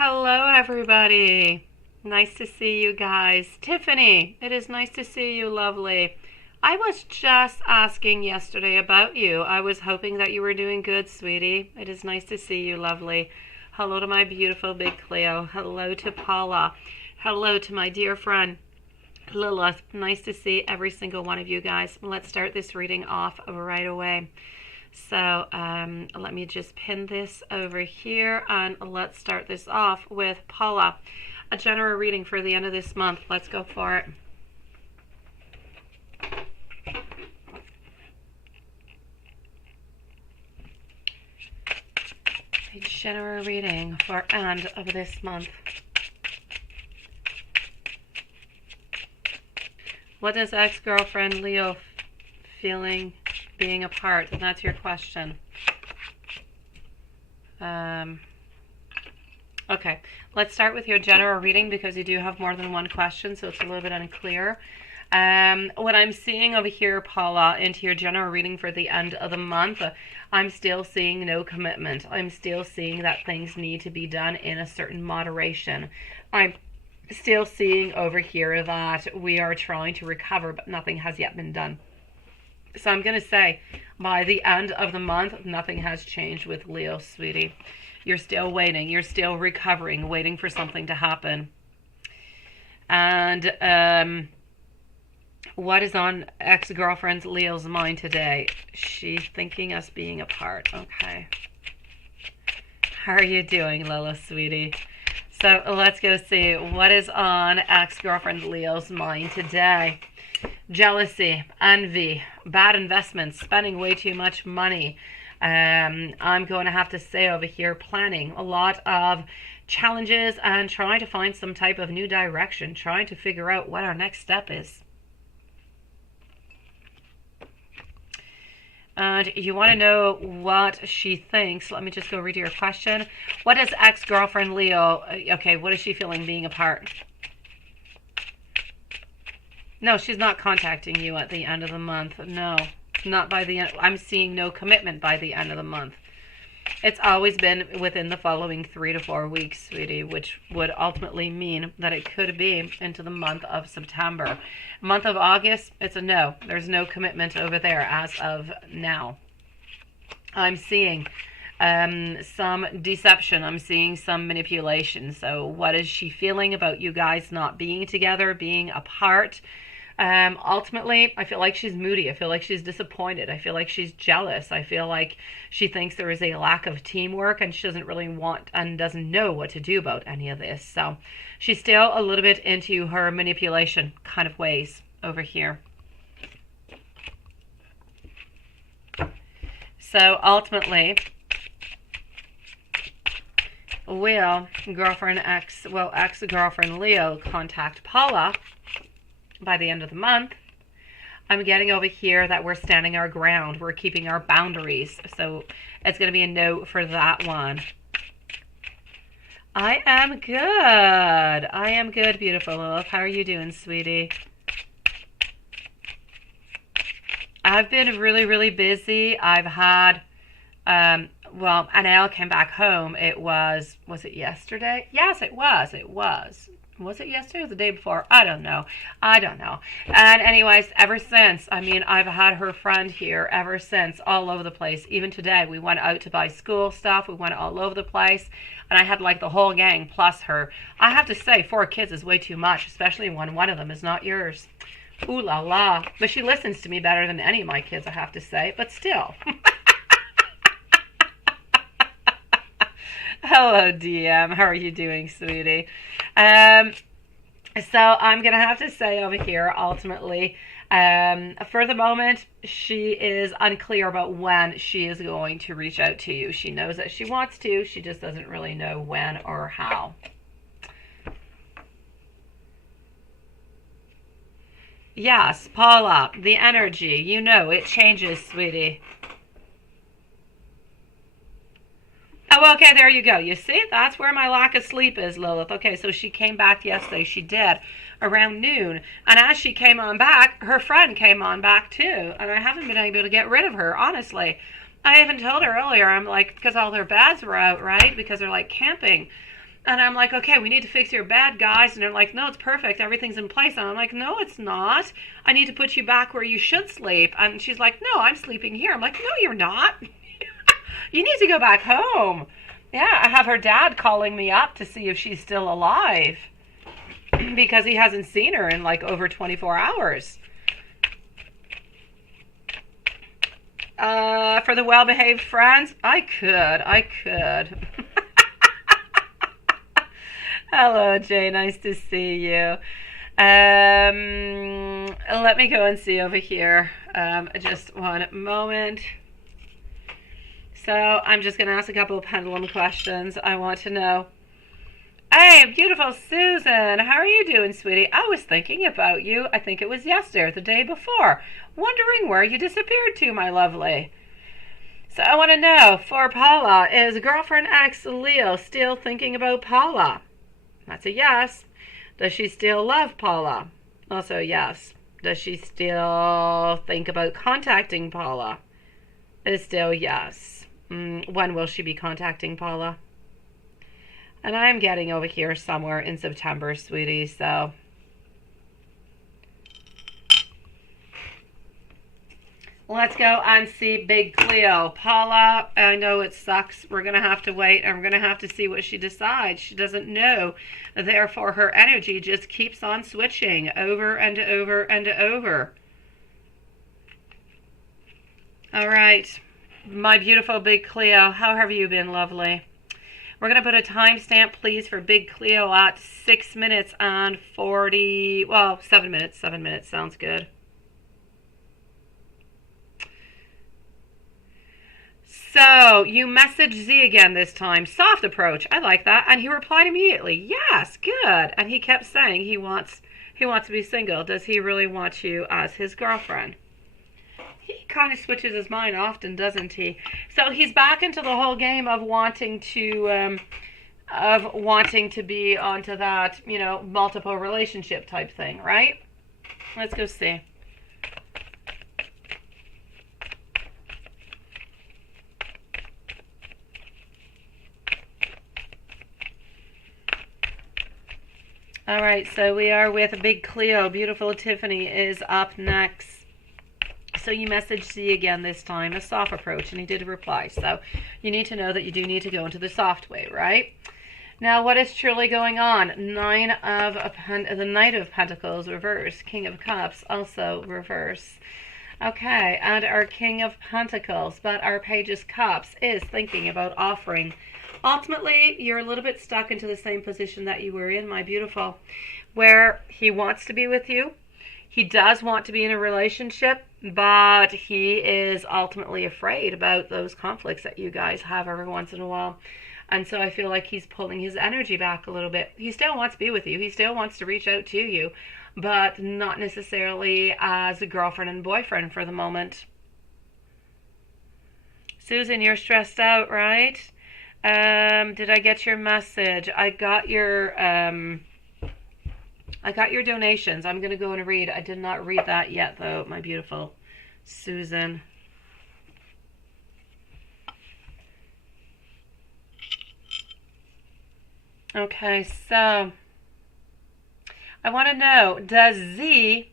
Hello, everybody. Nice to see you guys. Tiffany, it is nice to see you, lovely. I was just asking yesterday about you. I was hoping that you were doing good, sweetie. It is nice to see you, lovely. Hello to my beautiful big Cleo. Hello to Paula. Hello to my dear friend Lilith. Nice to see every single one of you guys. Let's start this reading off right away. So let me just pin this over here and let's start this off with Paula. A general reading for the end of this month. Let's go for it. A general reading for end of this month. What does ex-girlfriend Leo feeling being apart? And that's your question. Okay, let's start with your general reading because you do have more than one question, so it's a little bit unclear. What I'm seeing over here, Paula, into your general reading for the end of the month, I'm still seeing no commitment. I'm still seeing that things need to be done in a certain moderation. I'm still seeing over here that we are trying to recover, but nothing has yet been done. So I'm going to say by the end of the month, nothing has changed with Leo, sweetie. You're still waiting. You're still recovering, waiting for something to happen. And what is on ex-girlfriend Leo's mind today? She's thinking us being apart. Okay. How are you doing, Lola, sweetie? So let's go see what is on ex-girlfriend Leo's mind today. Jealousy, envy, bad investments, spending way too much money. I'm going to have to say over here, planning a lot of challenges and trying to find some type of new direction, trying to figure out what our next step is. And you want to know what she thinks. Let me just go read your question. What is ex-girlfriend Leo? Okay, what is she feeling being apart? No, she's not contacting you at the end of the month. No, not by the end. I'm seeing no commitment by the end of the month. It's always been within the following 3 to 4 weeks, sweetie, which would ultimately mean that it could be into the month of September. Month of August, it's a no. There's no commitment over there as of now. I'm seeing some deception. I'm seeing some manipulation. So what is she feeling about you guys not being together, being apart? Ultimately, I feel like she's moody. I feel like she's disappointed. I feel like she's jealous. I feel like she thinks there is a lack of teamwork and she doesn't really want and doesn't know what to do about any of this. So she's still a little bit into her manipulation kind of ways over here. So ultimately, will ex-girlfriend Leo contact Paula by the end of the month? I'm getting over here that we're standing our ground. We're keeping our boundaries. So it's going to be a no for that one. I am good. I am good, beautiful Lilith. How are you doing, sweetie? I've been really, really busy. I've had, well, Anel came back home. It was it yesterday? Yes, it was. It was. Was it yesterday or the day before? I don't know. And anyways, ever since, I mean, I've had her friend here ever since, all over the place. Even today, we went out to buy school stuff. We went all over the place. And I had like the whole gang plus her. I have to say, 4 kids is way too much, especially when one of them is not yours. Ooh la la. But she listens to me better than any of my kids, I have to say. But still. Hello, DM. How are you doing, sweetie? So I'm going to have to say over here, ultimately, for the moment, she is unclear about when she is going to reach out to you. She knows that she wants to. She just doesn't really know when or how. Yes, Paula, the energy, you know, it changes, sweetie. Oh, okay, there you go. You see, that's where my lack of sleep is, Lilith. Okay, so she came back yesterday. She did, around noon. And as she came on back, her friend came on back too. And I haven't been able to get rid of her, honestly. I even told her earlier, I'm like, because all their bags were out, right? Because they're like camping. And I'm like, okay, we need to fix your bed, guys. And they're like, no, it's perfect. Everything's in place. And I'm like, no, it's not. I need to put you back where you should sleep. And she's like, no, I'm sleeping here. I'm like, no, you're not. You need to go back home. Yeah, I have her dad calling me up to see if she's still alive because he hasn't seen her in like over 24 hours. For the well-behaved friends, I could. Hello, Jay. Nice to see you. Let me go and see over here. Just one moment. So I'm just going to ask a couple of pendulum questions. I want to know. Hey, beautiful Susan. How are you doing, sweetie? I was thinking about you. I think it was yesterday or the day before. Wondering where you disappeared to, my lovely. So I want to know, for Paula, is girlfriend ex Leo still thinking about Paula? That's a yes. Does she still love Paula? Also yes. Does she still think about contacting Paula? It's still yes. When will she be contacting Paula? And I'm getting over here somewhere in September, sweetie, so. Let's go and see Big Cleo. Paula, I know it sucks. We're going to have to wait, and we're going to have to see what she decides. She doesn't know. Therefore, her energy just keeps on switching over and over and over. All right. My beautiful Big Cleo, how have you been, lovely? We're going to put a timestamp, please, for Big Cleo at 6 minutes and 40, well, 7 minutes. 7 minutes sounds good. So, you messaged Z again this time. Soft approach. I like that. And he replied immediately. Yes, good. And he kept saying he wants to be single. Does he really want you as his girlfriend? He kind of switches his mind often, doesn't he? So he's back into the whole game of wanting to be onto that, multiple relationship type thing, right? Let's go see. All right, so we are with Big Cleo. Beautiful Tiffany is up next. So you messaged Z again this time, a soft approach, and he did reply. So you need to know that you do need to go into the soft way, right? Now, what is truly going on? The Knight of Pentacles, reverse. King of Cups, also reverse. Okay, and our King of Pentacles, but our Page of Cups is thinking about offering. Ultimately, you're a little bit stuck into the same position that you were in, my beautiful, where he wants to be with you. He does want to be in a relationship, but he is ultimately afraid about those conflicts that you guys have every once in a while. And so I feel like he's pulling his energy back a little bit. He still wants to be with you. He still wants to reach out to you, but not necessarily as a girlfriend and boyfriend for the moment. Susan, you're stressed out, right? Did I get your message? I got your donations. I'm going to go and read. I did not read that yet, though, my beautiful Susan. Okay, so I want to know, does Z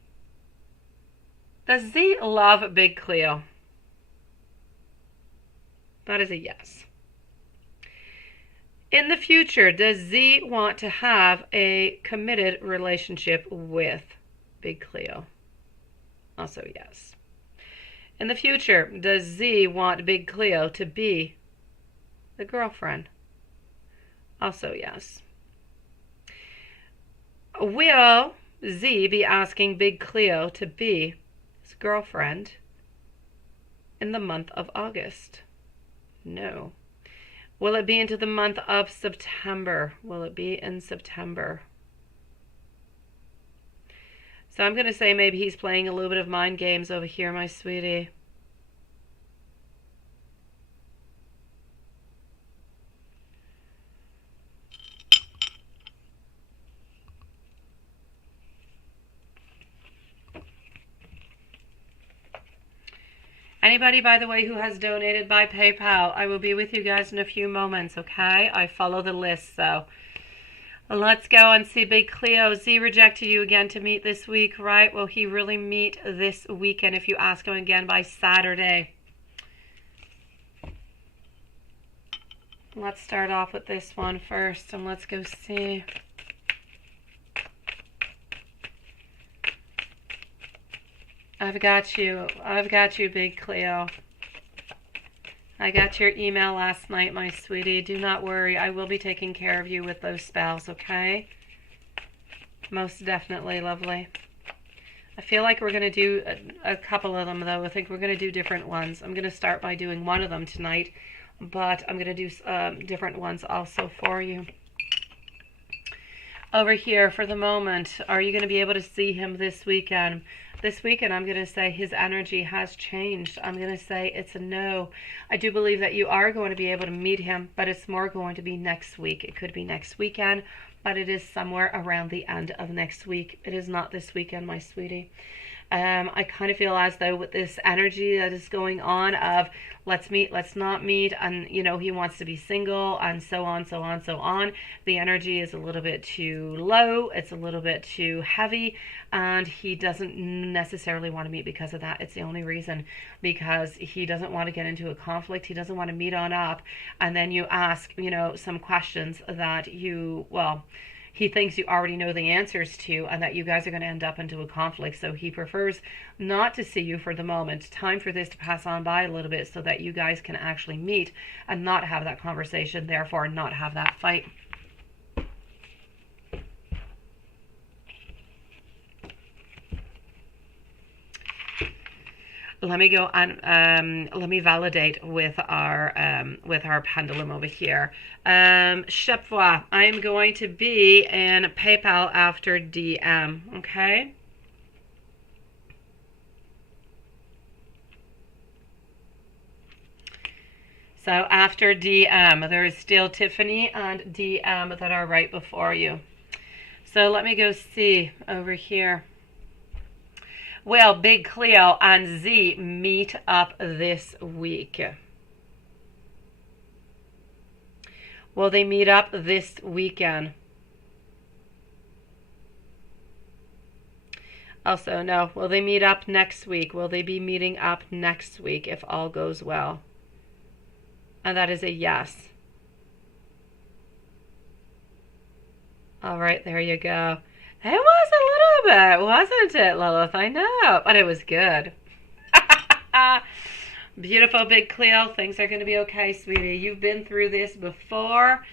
love Big Cleo? That is a yes. In the future, does Z want to have a committed relationship with Big Cleo? Also yes. In the future, does Z want Big Cleo to be the girlfriend? Also yes. Will Z be asking Big Cleo to be his girlfriend in the month of August? No. Will it be into the month of September? Will it be in September? So I'm going to say maybe he's playing a little bit of mind games over here, my sweetie. Anybody, by the way, who has donated by PayPal, I will be with you guys in a few moments, okay? I follow the list, so Let's go and see Big Cleo. Z rejected you again to meet this week, right? Will he really meet this weekend if you ask him again by Saturday? Let's start off with this one first, and let's go see. I've got you, Big Cleo. I got your email last night, my sweetie. Do not worry. I will be taking care of you with those spells, okay? Most definitely, lovely. I feel like we're going to do a couple of them, though. I think we're going to do different ones. I'm going to start by doing one of them tonight, but I'm going to do different ones also for you. Over here, for the moment, are you going to be able to see him this weekend? This weekend, I'm going to say his energy has changed. I'm going to say it's a no. I do believe that you are going to be able to meet him, but it's more going to be next week. It could be next weekend, but it is somewhere around the end of next week. It is not this weekend, my sweetie. I kind of feel as though with this energy that is going on of let's meet, let's not meet, and you know, he wants to be single and so on, so on, so on. The energy is a little bit too low, it's a little bit too heavy, and he doesn't necessarily want to meet because of that. It's the only reason, because he doesn't want to get into a conflict. He doesn't want to meet on up, and then you ask, you know, some questions that you, well, he thinks you already know the answers to, and that you guys are going to end up into a conflict. So he prefers not to see you for the moment. Time for this to pass on by a little bit so that you guys can actually meet and not have that conversation, therefore not have that fight. Let me go and let me validate with our pendulum over here. Chepvois, I am going to be in PayPal after DM. Okay. So after DM, there is still Tiffany and DM that are right before you. So let me go see over here. Will Big Cleo and Z meet up this week? Will they meet up this weekend? Also, no. Will they meet up next week? Will they be meeting up next week if all goes well? And that is a yes. All right, there you go. It was a little bit, wasn't it, Lilith? I know, but it was good. Beautiful Big Cleo. Things are going to be okay, sweetie. You've been through this before.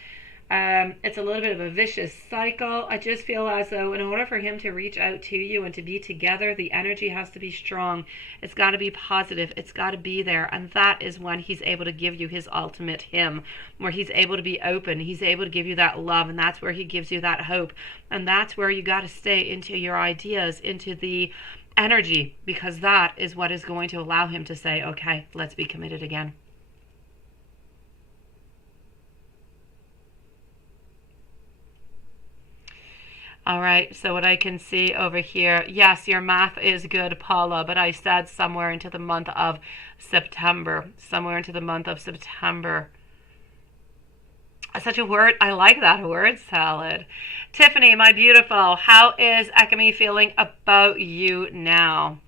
It's a little bit of a vicious cycle. I just feel as though in order for him to reach out to you and to be together, the energy has to be strong. It's got to be positive. It's got to be there. And that is when he's able to give you his ultimate him, where he's able to be open. He's able to give you that love, and that's where he gives you that hope. And that's where you got to stay into your ideas, into the energy, because that is what is going to allow him to say, okay, let's be committed again. All right, so what I can see over here, yes, your math is good, Paula, but I said somewhere into the month of September. Somewhere into the month of September. Such a word, I like that word salad. Tiffany, my beautiful, how is Ekami feeling about you now?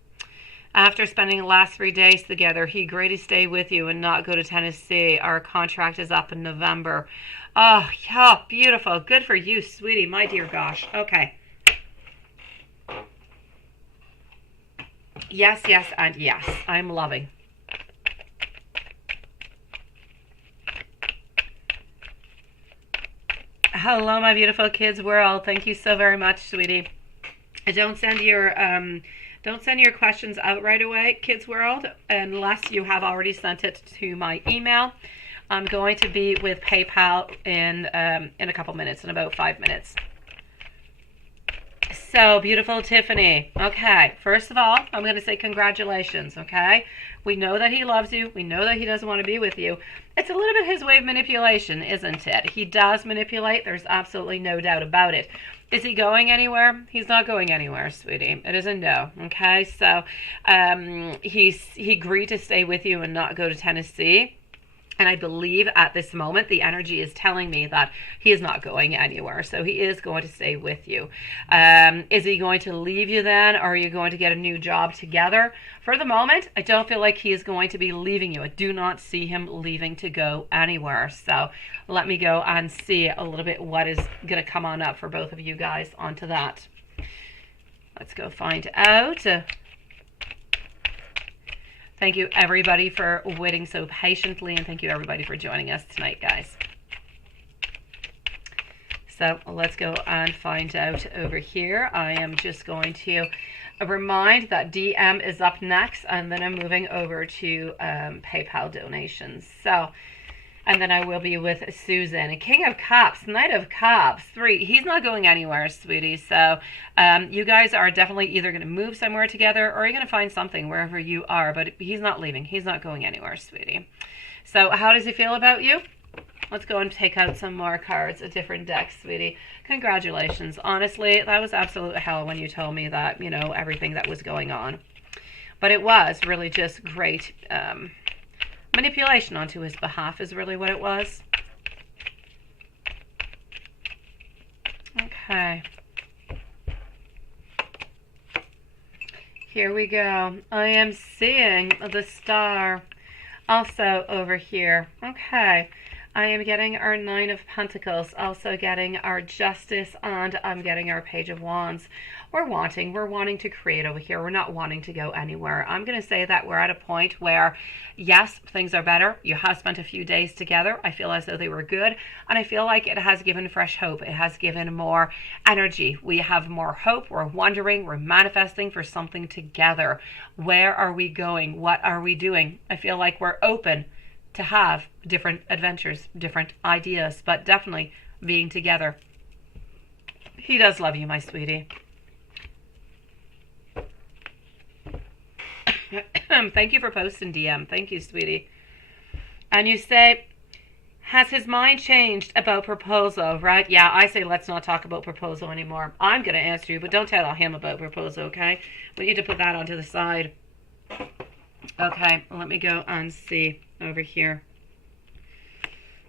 After spending the last 3 days together, he agreed to stay with you and not go to Tennessee. Our contract is up in November. Oh, yeah, beautiful. Good for you, sweetie. My dear gosh. Okay. Yes, yes, and yes. I'm loving. Hello, my beautiful kids world. Thank you so very much, sweetie. Don't send your questions out right away, Kids World, unless you have already sent it to my email. I'm going to be with PayPal in a couple minutes, in about 5 minutes. So, beautiful Tiffany. Okay, first of all, I'm going to say congratulations, okay? We know that he loves you. We know that he doesn't want to be with you. It's a little bit his way of manipulation, isn't it? He does manipulate. There's absolutely no doubt about it. Is he going anywhere? He's not going anywhere, sweetie. It is a no, okay? So, he agreed to stay with you and not go to Tennessee. And I believe at this moment, the energy is telling me that he is not going anywhere. So he is going to stay with you. Is he going to leave you then? Or are you going to get a new job together? For the moment, I don't feel like he is going to be leaving you. I do not see him leaving to go anywhere. So let me go and see a little bit what is going to come on up for both of you guys onto that. Let's go find out. Thank you, everybody, for waiting so patiently, and thank you, everybody, for joining us tonight, guys. So let's go and find out over here. I am just going to remind that DM is up next, and then I'm moving over to PayPal donations. So, and then I will be with Susan. King of Cups, Knight of Cups, 3. He's not going anywhere, sweetie. So you guys are definitely either going to move somewhere together, or you're going to find something wherever you are. But he's not leaving. He's not going anywhere, sweetie. So how does he feel about you? Let's go and take out some more cards, a different deck, sweetie. Congratulations. Honestly, that was absolute hell when you told me that, you know, everything that was going on. But it was really just great. Manipulation onto his behalf is really what it was. Okay. Here we go. I am seeing the Star also over here. Okay. I am getting our 9 of Pentacles, also getting our Justice, and I'm getting our Page of Wands. We're wanting to create over here. We're not wanting to go anywhere. I'm going to say that we're at a point where, yes, things are better. You have spent a few days together. I feel as though they were good, and I feel like it has given fresh hope. It has given more energy. We have more hope. We're wondering. We're manifesting for something together. Where are we going? What are we doing? I feel like we're open to have different adventures, different ideas, but definitely being together. He does love you, my sweetie. Thank you for posting DM. Thank you, sweetie. And you say, has his mind changed about proposal, right? Yeah, I say let's not talk about proposal anymore. I'm going to answer you, but don't tell him about proposal, okay? We need to put that onto the side. Okay, let me go and see over here.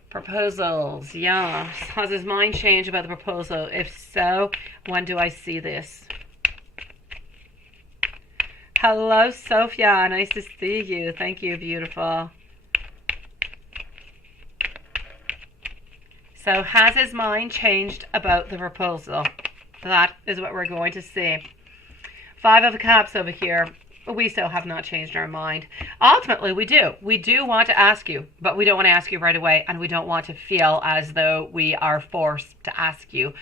Proposals, yes. Has his mind changed about the proposal? If so, when do I see this? Hello, Sophia. Nice to see you. Thank you, beautiful. So, has his mind changed about the proposal? That is what we're going to see. 5 of Cups over here. We still have not changed our mind. Ultimately, we do. We do want to ask you, but we don't want to ask you right away, and we don't want to feel as though we are forced to ask you.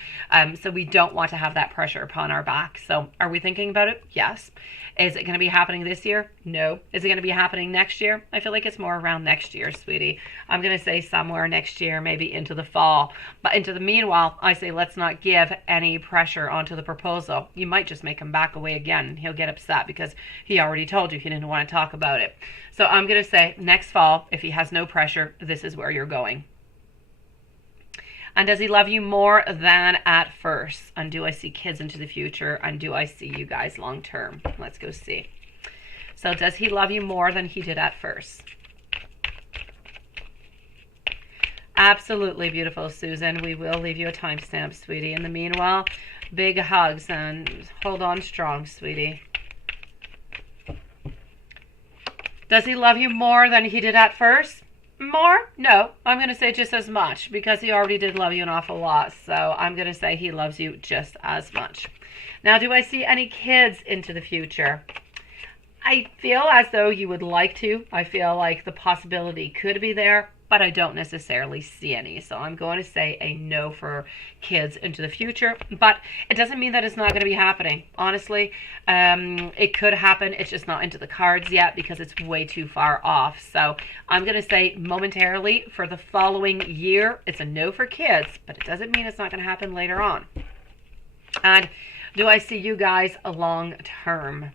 So we don't want to have that pressure upon our back. So are we thinking about it? Yes. Is it going to be happening this year? No. Is it going to be happening next year? I feel like it's more around next year, sweetie. I'm going to say somewhere next year, maybe into the fall. But into the meanwhile, I say let's not give any pressure onto the proposal. You might just make him back away again, and he'll get upset because he already told you he didn't want to talk about it. So I'm going to say next fall, if he has no pressure, this is where you're going. And does he love you more than at first? And do I see kids into the future? And do I see you guys long term? Let's go see. So does he love you more than he did at first? Absolutely, beautiful Susan. We will leave you a timestamp, sweetie. In the meanwhile, big hugs and hold on strong, sweetie. Does he love you more than he did at first? More? No. I'm going to say just as much because he already did love you an awful lot. So I'm going to say he loves you just as much. Now, do I see any kids into the future? I feel as though you would like to. I feel like the possibility could be there, but I don't necessarily see any. So I'm going to say a no for kids into the future, but it doesn't mean that it's not going to be happening. Honestly, it could happen. It's just not into the cards yet because it's way too far off. So I'm going to say momentarily for the following year, it's a no for kids, but it doesn't mean it's not going to happen later on. And do I see you guys long term?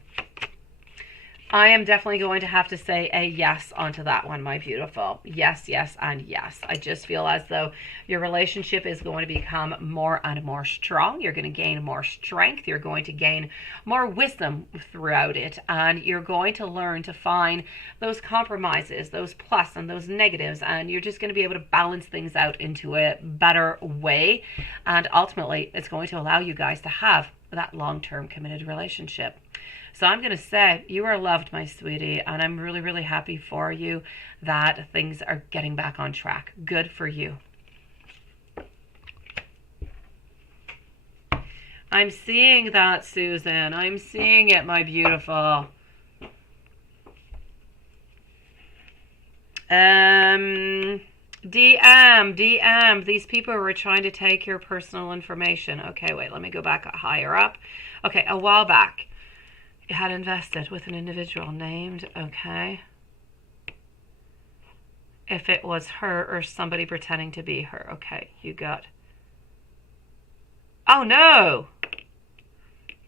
I am definitely going to have to say a yes onto that one, my beautiful. Yes, yes, and yes. I just feel as though your relationship is going to become more and more strong. You're going to gain more strength. You're going to gain more wisdom throughout it. And you're going to learn to find those compromises, those plus and those negatives. And you're just going to be able to balance things out into a better way. And ultimately, it's going to allow you guys to have that long-term committed relationship. So I'm going to say you are loved, my sweetie, and I'm really, really happy for you that things are getting back on track. Good for you. I'm seeing that, Susan. I'm seeing it, my beautiful. DM. These people were trying to take your personal information. Okay, wait, let me go back higher up. Okay, a while back. You had invested with an individual named, okay. If it was her or somebody pretending to be her, okay, you got. Oh no!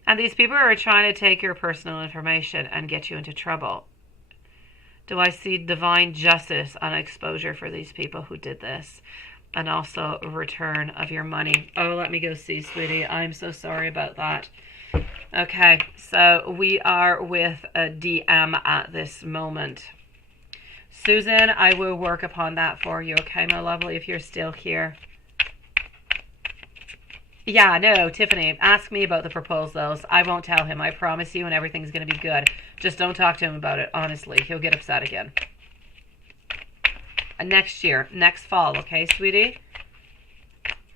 And these people are trying to take your personal information and get you into trouble. Do I see divine justice and exposure for these people who did this? And also a return of your money. Oh, let me go see, sweetie. I'm so sorry about that. Okay, so we are with a DM at this moment. Susan, I will work upon that for you, okay, my lovely, if you're still here. Yeah, no, Tiffany, ask me about the proposals. I won't tell him, I promise you, and everything's going to be good. Just don't talk to him about it, honestly. He'll get upset again. Next year, next fall, okay, sweetie?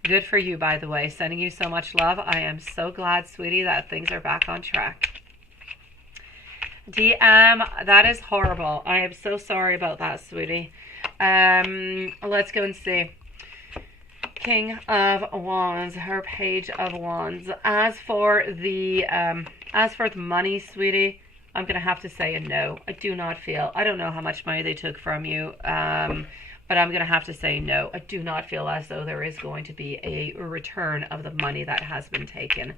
Good for you, by the way. Sending you so much love. I am so glad, sweetie, that things are back on track. DM, that is horrible. I am so sorry about that, sweetie. Let's go and see. King of Wands, her Page of Wands. As for the money, sweetie, I'm gonna have to say a no. I do not feel. I don't know how much money they took from you. But I'm going to have to say no. I do not feel as though there is going to be a return of the money that has been taken.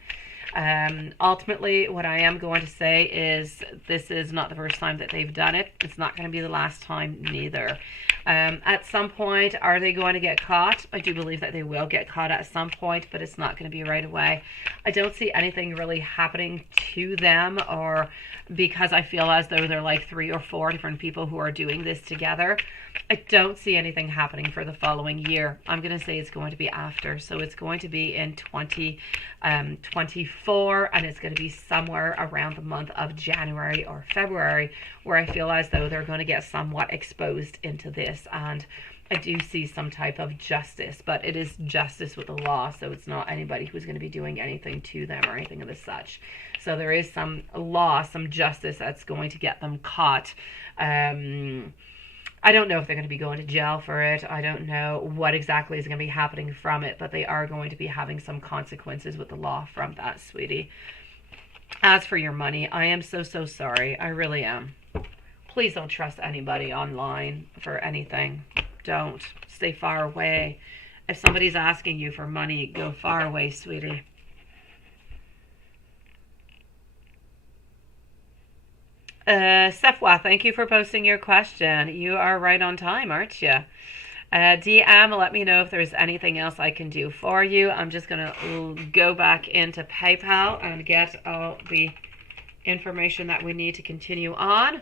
Ultimately, what I am going to say is this is not the first time that they've done it. It's not going to be the last time neither. At some point, are they going to get caught? I do believe that they will get caught at some point, but it's not going to be right away. I don't see anything really happening to them, or because I feel as though they're like 3 or 4 different people who are doing this together. I don't see anything happening for the following year. I'm going to say it's going to be after. So it's going to be in 2024, and it's going to be somewhere around the month of January or February, where I feel as though they're going to get somewhat exposed into this. And I do see some type of justice, but it is justice with the law. So it's not anybody who's going to be doing anything to them or anything of the such. So there is some law, some justice that's going to get them caught. I don't know if they're going to be going to jail for it. I don't know what exactly is going to be happening from it, but they are going to be having some consequences with the law from that, sweetie. As for your money, I am so, so sorry. I really am. Please don't trust anybody online for anything. Don't. Stay far away. If somebody's asking you for money, go far away, sweetie. Sefwa, thank you for posting your question. You are right on time, aren't you? DM, let me know if there's anything else I can do for you. I'm just going to go back into PayPal and get all the information that we need to continue on.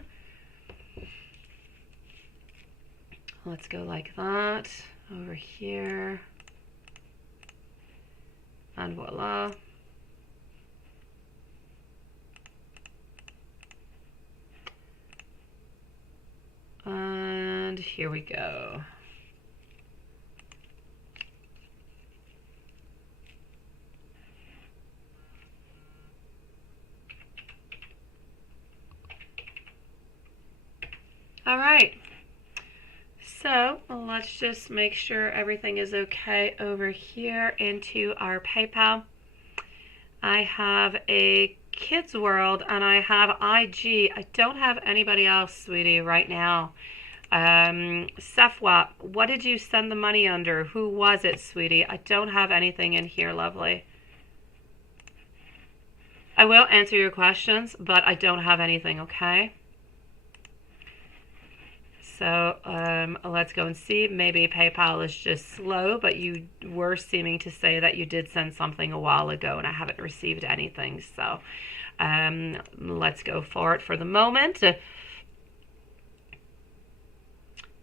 Let's go like that. Over here. And voila. And here we go. All right. So let's just make sure everything is okay over here into our PayPal. I have a Kids World and I have IG. I don't have anybody else, sweetie, right now. Sefwa, what did you send the money under? Who was it, sweetie? I don't have anything in here, lovely. I will answer your questions, but I don't have anything, okay? So let's go and see. Maybe PayPal is just slow, but you were seeming to say that you did send something a while ago and I haven't received anything. So let's go for it for the moment.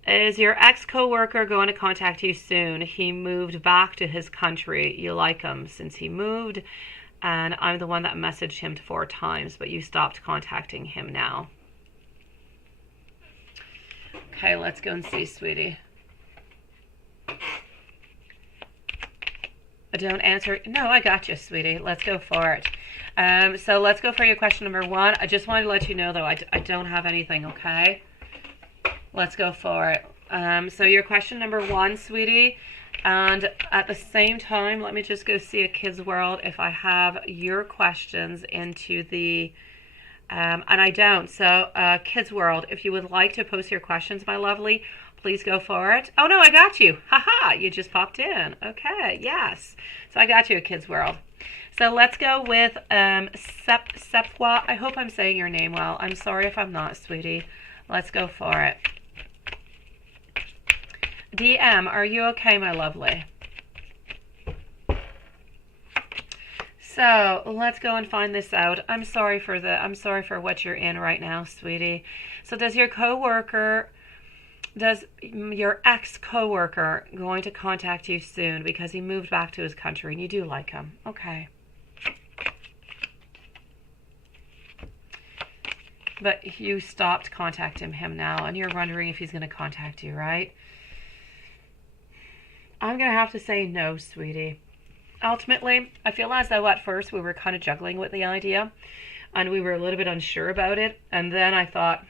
Is your ex-coworker going to contact you soon? He moved back to his country. You like him since he moved, and I'm the one that messaged him 4 times, but you stopped contacting him now. Okay, let's go and see, sweetie. Don't answer. No, I got you, sweetie. Let's go for it. So let's go for your question number 1. I just wanted to let you know, though, I don't have anything, okay? Let's go for it. So your question number 1, sweetie, and at the same time, let me just go see a Kids World if I have your questions into the, and I don't. So Kids World, if you would like to post your questions, my lovely, please go for it. Oh no, I got you. Haha, you just popped in. Okay, yes. So I got you a Kids World. So let's go with Sepwa. I hope I'm saying your name well. I'm sorry if I'm not, sweetie. Let's go for it. DM, are you okay, my lovely? So let's go and find this out. I'm sorry for what you're in right now, sweetie. So does your ex-coworker going to contact you soon because he moved back to his country and you do like him? Okay. But you stopped contacting him now and you're wondering if he's going to contact you, right? I'm going to have to say no, sweetie. Ultimately, I feel as though at first we were kind of juggling with the idea and we were a little bit unsure about it. And then I thought,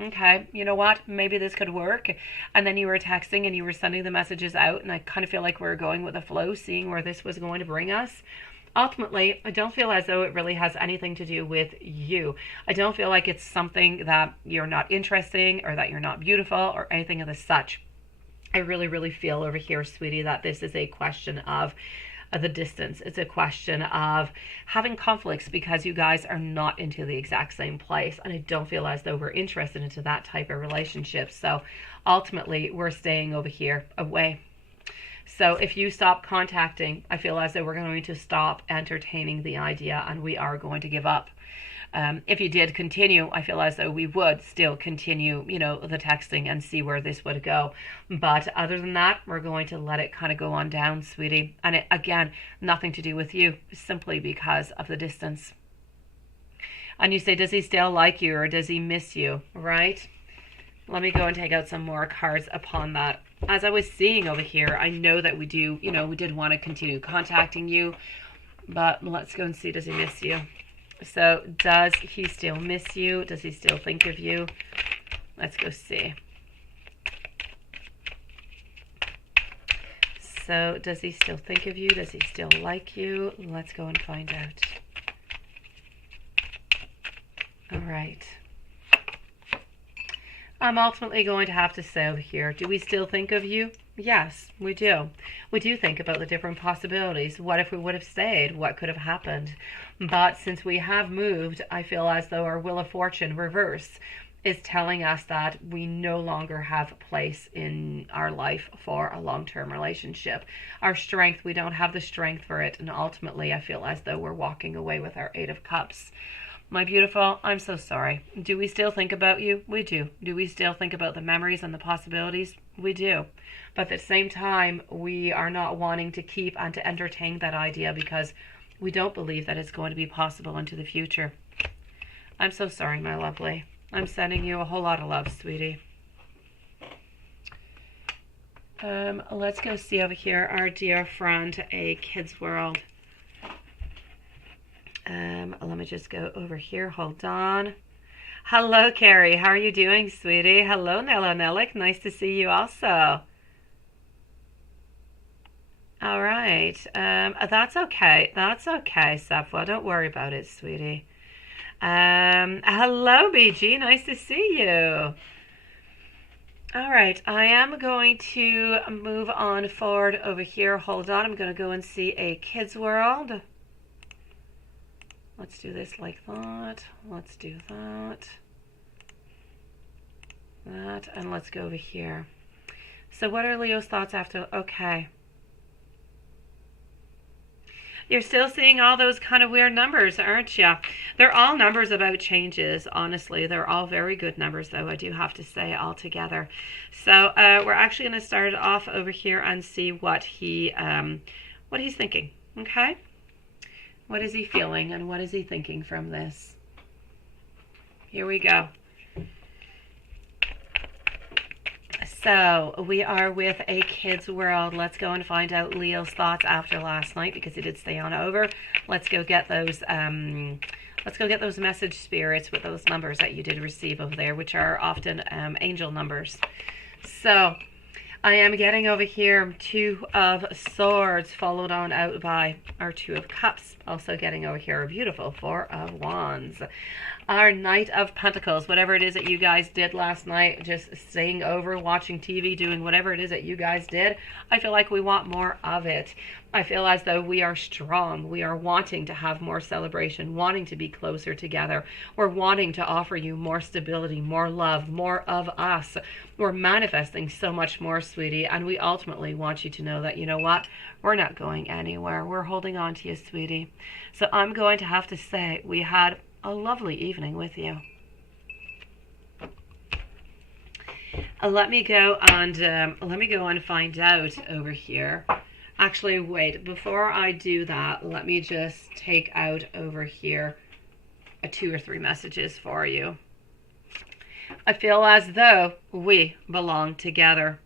okay, you know what? Maybe this could work. And then you were texting and you were sending the messages out. And I kind of feel like we were going with the flow, seeing where this was going to bring us. Ultimately, I don't feel as though it really has anything to do with you. I don't feel like it's something that you're not interesting or that you're not beautiful or anything of the such. I really, really feel over here, sweetie, that this is a question of the distance. It's a question of having conflicts because you guys are not into the exact same place. And I don't feel as though we're interested into that type of relationship. So ultimately, we're staying over here away. So if you stop contacting, I feel as though we're going to stop entertaining the idea and we are going to give up. If you did continue, I feel as though we would still continue, the texting and see where this would go. But other than that, we're going to let it kind of go on down, sweetie. And it, again, nothing to do with you, simply because of the distance. And you say, does he still like you or does he miss you, right? Let me go and take out some more cards upon that. As I was seeing over here, I know that we do, we did want to continue contacting you. But let's go and see, does he miss you? So does he still miss you? Does he still think of you? Let's go see. So does he still think of you? Does he still like you? Let's go and find out. All right. I'm ultimately going to have to say over here, do we still think of you? Yes, we do. We do think about the different possibilities. What if we would have stayed? What could have happened? But since we have moved, I feel as though our Wheel of Fortune reverse is telling us that we no longer have a place in our life for a long-term relationship. Our strength, we don't have the strength for it. And ultimately, I feel as though we're walking away with our 8 of Cups. My beautiful, I'm so sorry. Do we still think about you? We do. Do we still think about the memories and the possibilities? We do. But at the same time, we are not wanting to keep and to entertain that idea because we don't believe that it's going to be possible into the future. I'm so sorry, my lovely. I'm sending you a whole lot of love, sweetie. Let's go see over here our dear friend, a Kids World. Let me just go over here. Hold on. Hello, Carrie. How are you doing, sweetie? Hello, Nella Nellick. Nice to see you also. All right. That's okay. That's okay, Safwa. Don't worry about it, sweetie. Hello, BG. Nice to see you. All right. I am going to move on forward over here. Hold on. I'm going to go and see a Kids World. Let's do this like that. Let's do that. That, and let's go over here. So what are Leo's thoughts after? Okay. You're still seeing all those kind of weird numbers, aren't you? They're all numbers about changes, honestly. They're all very good numbers, though, I do have to say, all together. So we're actually going to start off over here and see what he's thinking, okay? What is he feeling and what is he thinking from this? Here we go. So we are with a kid's world. Let's go and find out Leo's thoughts after last night, because he did stay on over. Let's go get those message spirits with those numbers that you did receive over there, which are often angel numbers. So I am getting over here 2 of Swords, followed on out by our 2 of Cups. Also getting over here a beautiful 4 of Wands. Our Knight of Pentacles, whatever it is that you guys did last night, just staying over, watching TV, doing whatever it is that you guys did, I feel like we want more of it. I feel as though we are strong. We are wanting to have more celebration, wanting to be closer together. We're wanting to offer you more stability, more love, more of us. We're manifesting so much more, sweetie, and we ultimately want you to know that, you know what, we're not going anywhere. We're holding on to you, sweetie. So I'm going to have to say we had a lovely evening with you. Let me go and find out over here. Actually, wait, before I do that, let me just take out over here 2 or 3 messages for you. I feel as though we belong together.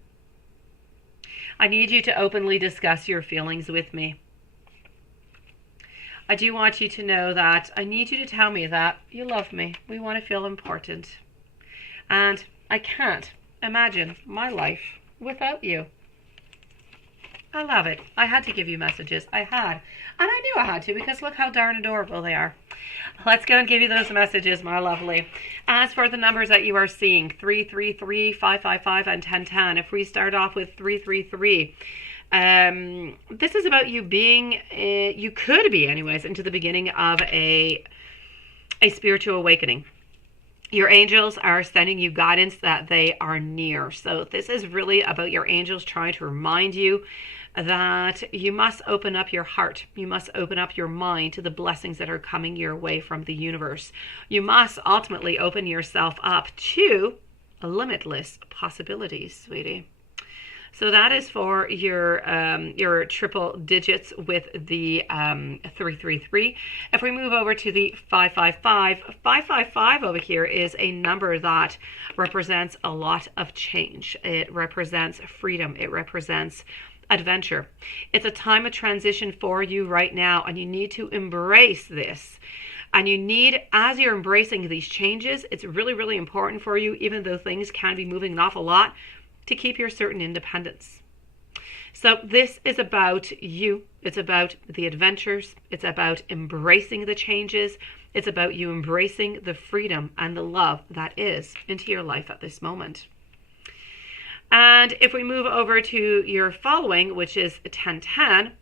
I need you to openly discuss your feelings with me. I do want you to know that I need you to tell me that you love me. We want to feel important. And I can't imagine my life without you. I love it. I had to give you messages. I had. And I knew I had to, because look how darn adorable they are. Let's go and give you those messages, my lovely. As for the numbers that you are seeing, 333, 555, and 1010. If we start off with 333, this is about you being, you could be anyways, into the beginning of a spiritual awakening. Your angels are sending you guidance that they are near. So this is really about your angels trying to remind you that you must open up your heart. You must open up your mind to the blessings that are coming your way from the universe. You must ultimately open yourself up to limitless possibilities, sweetie. So that is for your triple digits with the 333. If we move over to the 555, 555 over here is a number that represents a lot of change. It represents freedom. It represents adventure. It's a time of transition for you right now, and you need to embrace this. And you need, as you're embracing these changes, it's really, really important for you, even though things can be moving an awful lot, to keep your certain independence. So this is about you. It's about the adventures. It's about embracing the changes. It's about you embracing the freedom and the love that is into your life at this moment. And if we move over to your following, which is 1010,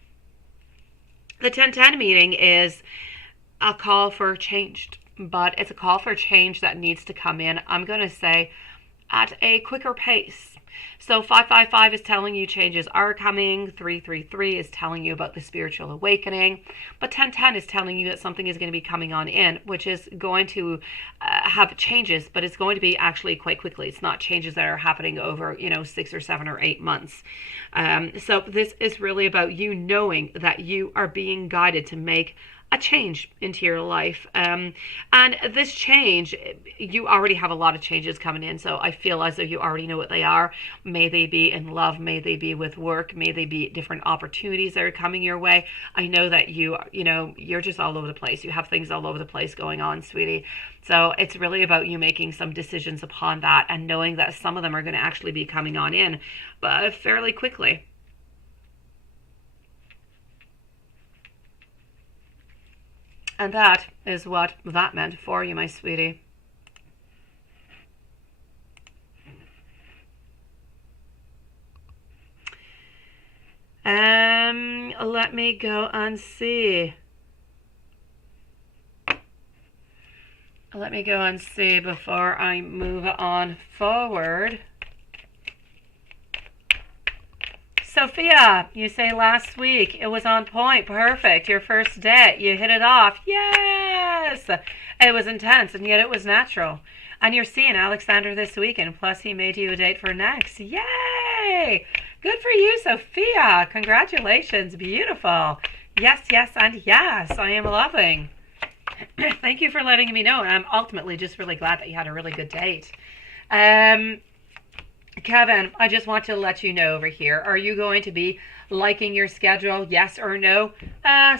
the 1010 meaning is a call for change, but it's a call for change that needs to come in, I'm going to say, at a quicker pace. So 555 is telling you changes are coming. 333 is telling you about the spiritual awakening. But 1010 is telling you that something is going to be coming on in, which is going to have changes, but it's going to be actually quite quickly. It's not changes that are happening over, 6 or 7 or 8 months. So this is really about you knowing that you are being guided to make a change into your life. And this change, you already have a lot of changes coming in. So I feel as though you already know what they are. May they be in love, may they be with work, may they be different opportunities that are coming your way. I know that you're just all over the place. You have things all over the place going on, sweetie. So it's really about you making some decisions upon that and knowing that some of them are going to actually be coming on in, but fairly quickly. And that is what that meant for you, my sweetie. Let me go and see. Let me go and see before I move on forward. Sophia, you say last week it was on point. Perfect. Your first date. You hit it off. Yes. It was intense and yet it was natural. And you're seeing Alexander this weekend. Plus he made you a date for next. Yay. Good for you, Sophia. Congratulations. Beautiful. Yes, yes, and yes. I am loving. Thank you for letting me know. I'm ultimately just really glad that you had a really good date. Kevin, I just want to let you know over here. Are you going to be liking your schedule? Yes or no?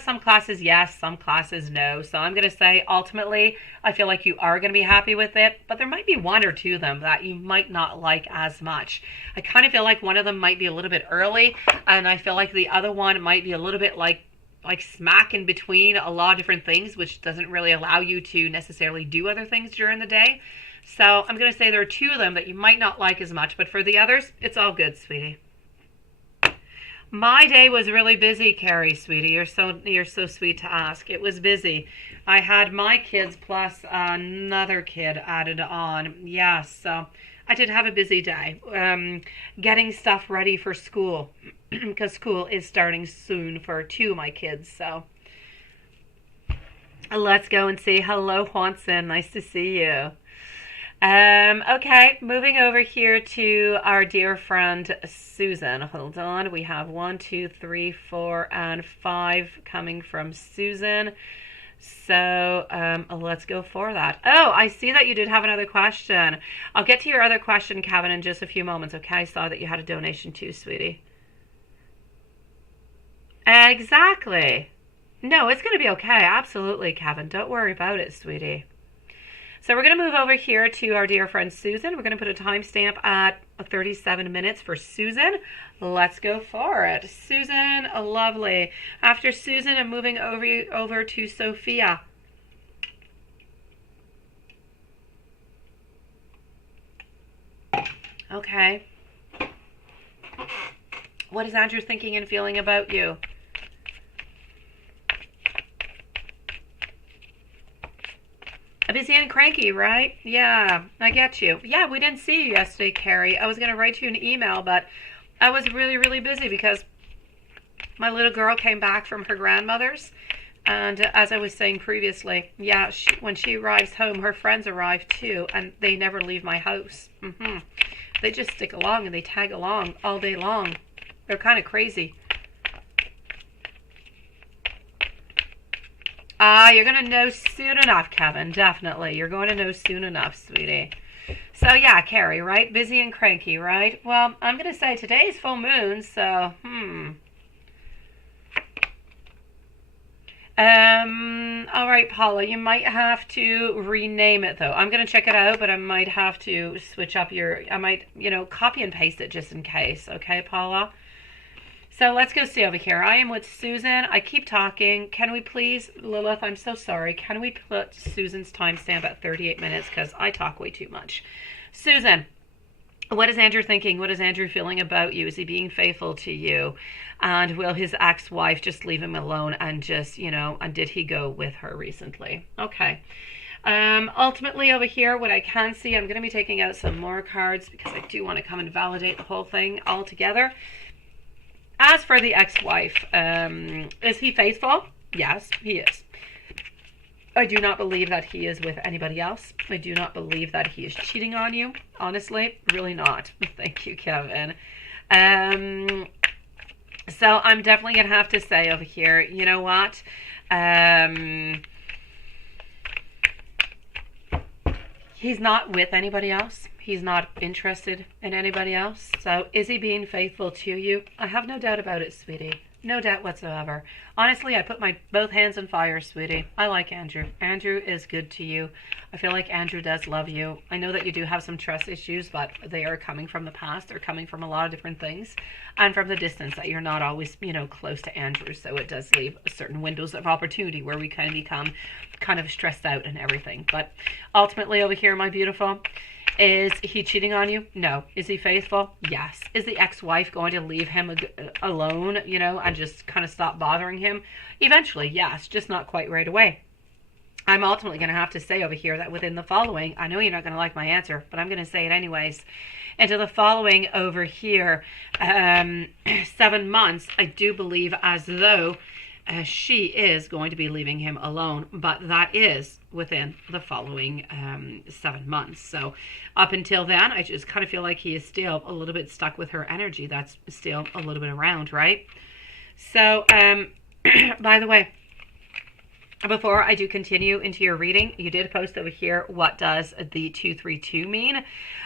Some classes yes, some classes no. So I'm going to say ultimately, I feel like you are going to be happy with it, but there might be one or two of them that you might not like as much. I kind of feel like one of them might be a little bit early, and I feel like the other one might be a little bit like smack in between a lot of different things, which doesn't really allow you to necessarily do other things during the day. So I'm going to say there are two of them that you might not like as much, but for the others, it's all good, sweetie. My day was really busy, Carrie, sweetie. You're so sweet to ask. It was busy. I had my kids plus another kid added on. Yes, so I did have a busy day. Getting stuff ready for school because school is starting soon for two of my kids. So let's go and say hello, Juanson. Nice to see you. Okay, moving over here to our dear friend Susan. Hold on, we have 1, 2, 3, 4, and 5 coming from Susan. So let's go for that. Oh, I see that you did have another question. I'll get to your other question, Kevin, in just a few moments. Okay, I saw that you had a donation too, sweetie. Exactly. No, it's going to be okay. Absolutely, Kevin. Don't worry about it, sweetie. So we're going to move over here to our dear friend Susan. We're going to put a timestamp at 37 minutes for Susan. Let's go for it. Susan, lovely. After Susan, I'm moving over to Sophia. Okay. What is Andrew thinking and feeling about you? Busy and cranky, right? Yeah, I get you. Yeah, we didn't see you yesterday, Carrie. I was going to write you an email, but I was really, really busy because my little girl came back from her grandmother's. And as I was saying previously, yeah, when she arrives home, her friends arrive too, and they never leave my house. They just stick along and they tag along all day long. They're kind of crazy. You're going to know soon enough, Kevin. Definitely. You're going to know soon enough, sweetie. So, yeah, Carrie, right? Busy and cranky, right? Well, I'm going to say today's full moon, so, all right, Paula, you might have to rename it, though. I'm going to check it out, but I might have to switch up I might, copy and paste it just in case. Okay, Paula? So let's go see over here. I am with Susan. I keep talking. Can we please, Lilith, I'm so sorry. Can we put Susan's timestamp at 38 minutes? Because I talk way too much. Susan, what is Andrew thinking? What is Andrew feeling about you? Is he being faithful to you? And will his ex-wife just leave him alone and just, and did he go with her recently? Okay. Ultimately over here, what I can see, I'm going to be taking out some more cards because I do want to come and validate the whole thing all together. As for the ex-wife, is he faithful? Yes, he is. I do not believe that he is with anybody else. I do not believe that he is cheating on you. Honestly, really not. Thank you, Kevin. So I'm definitely going to have to say over here, you know what? He's not with anybody else. He's not interested in anybody else. So is he being faithful to you? I have no doubt about it, sweetie. No doubt whatsoever. Honestly, I put my both hands on fire, sweetie. I like Andrew. Andrew is good to you. I feel like Andrew does love you. I know that you do have some trust issues, but they are coming from the past. They're coming from a lot of different things. And from the distance that you're not always, close to Andrew. So it does leave certain windows of opportunity where we kind of become kind of stressed out and everything. But ultimately over here, my beautiful, is he cheating on you? No. Is he faithful? Yes. Is the ex-wife going to leave him alone, and just kind of stop bothering him? Eventually, yes, just not quite right away. I'm ultimately going to have to say over here that within the following, I know you're not going to like my answer, but I'm going to say it anyways. Into the following over here, 7 months, I do believe as though she is going to be leaving him alone, but that is within the following 7 months. So up until then, I just kind of feel like he is still a little bit stuck with her energy. That's still a little bit around, right? So, by the way, before I do continue into your reading, you did post over here, what does the 232 mean?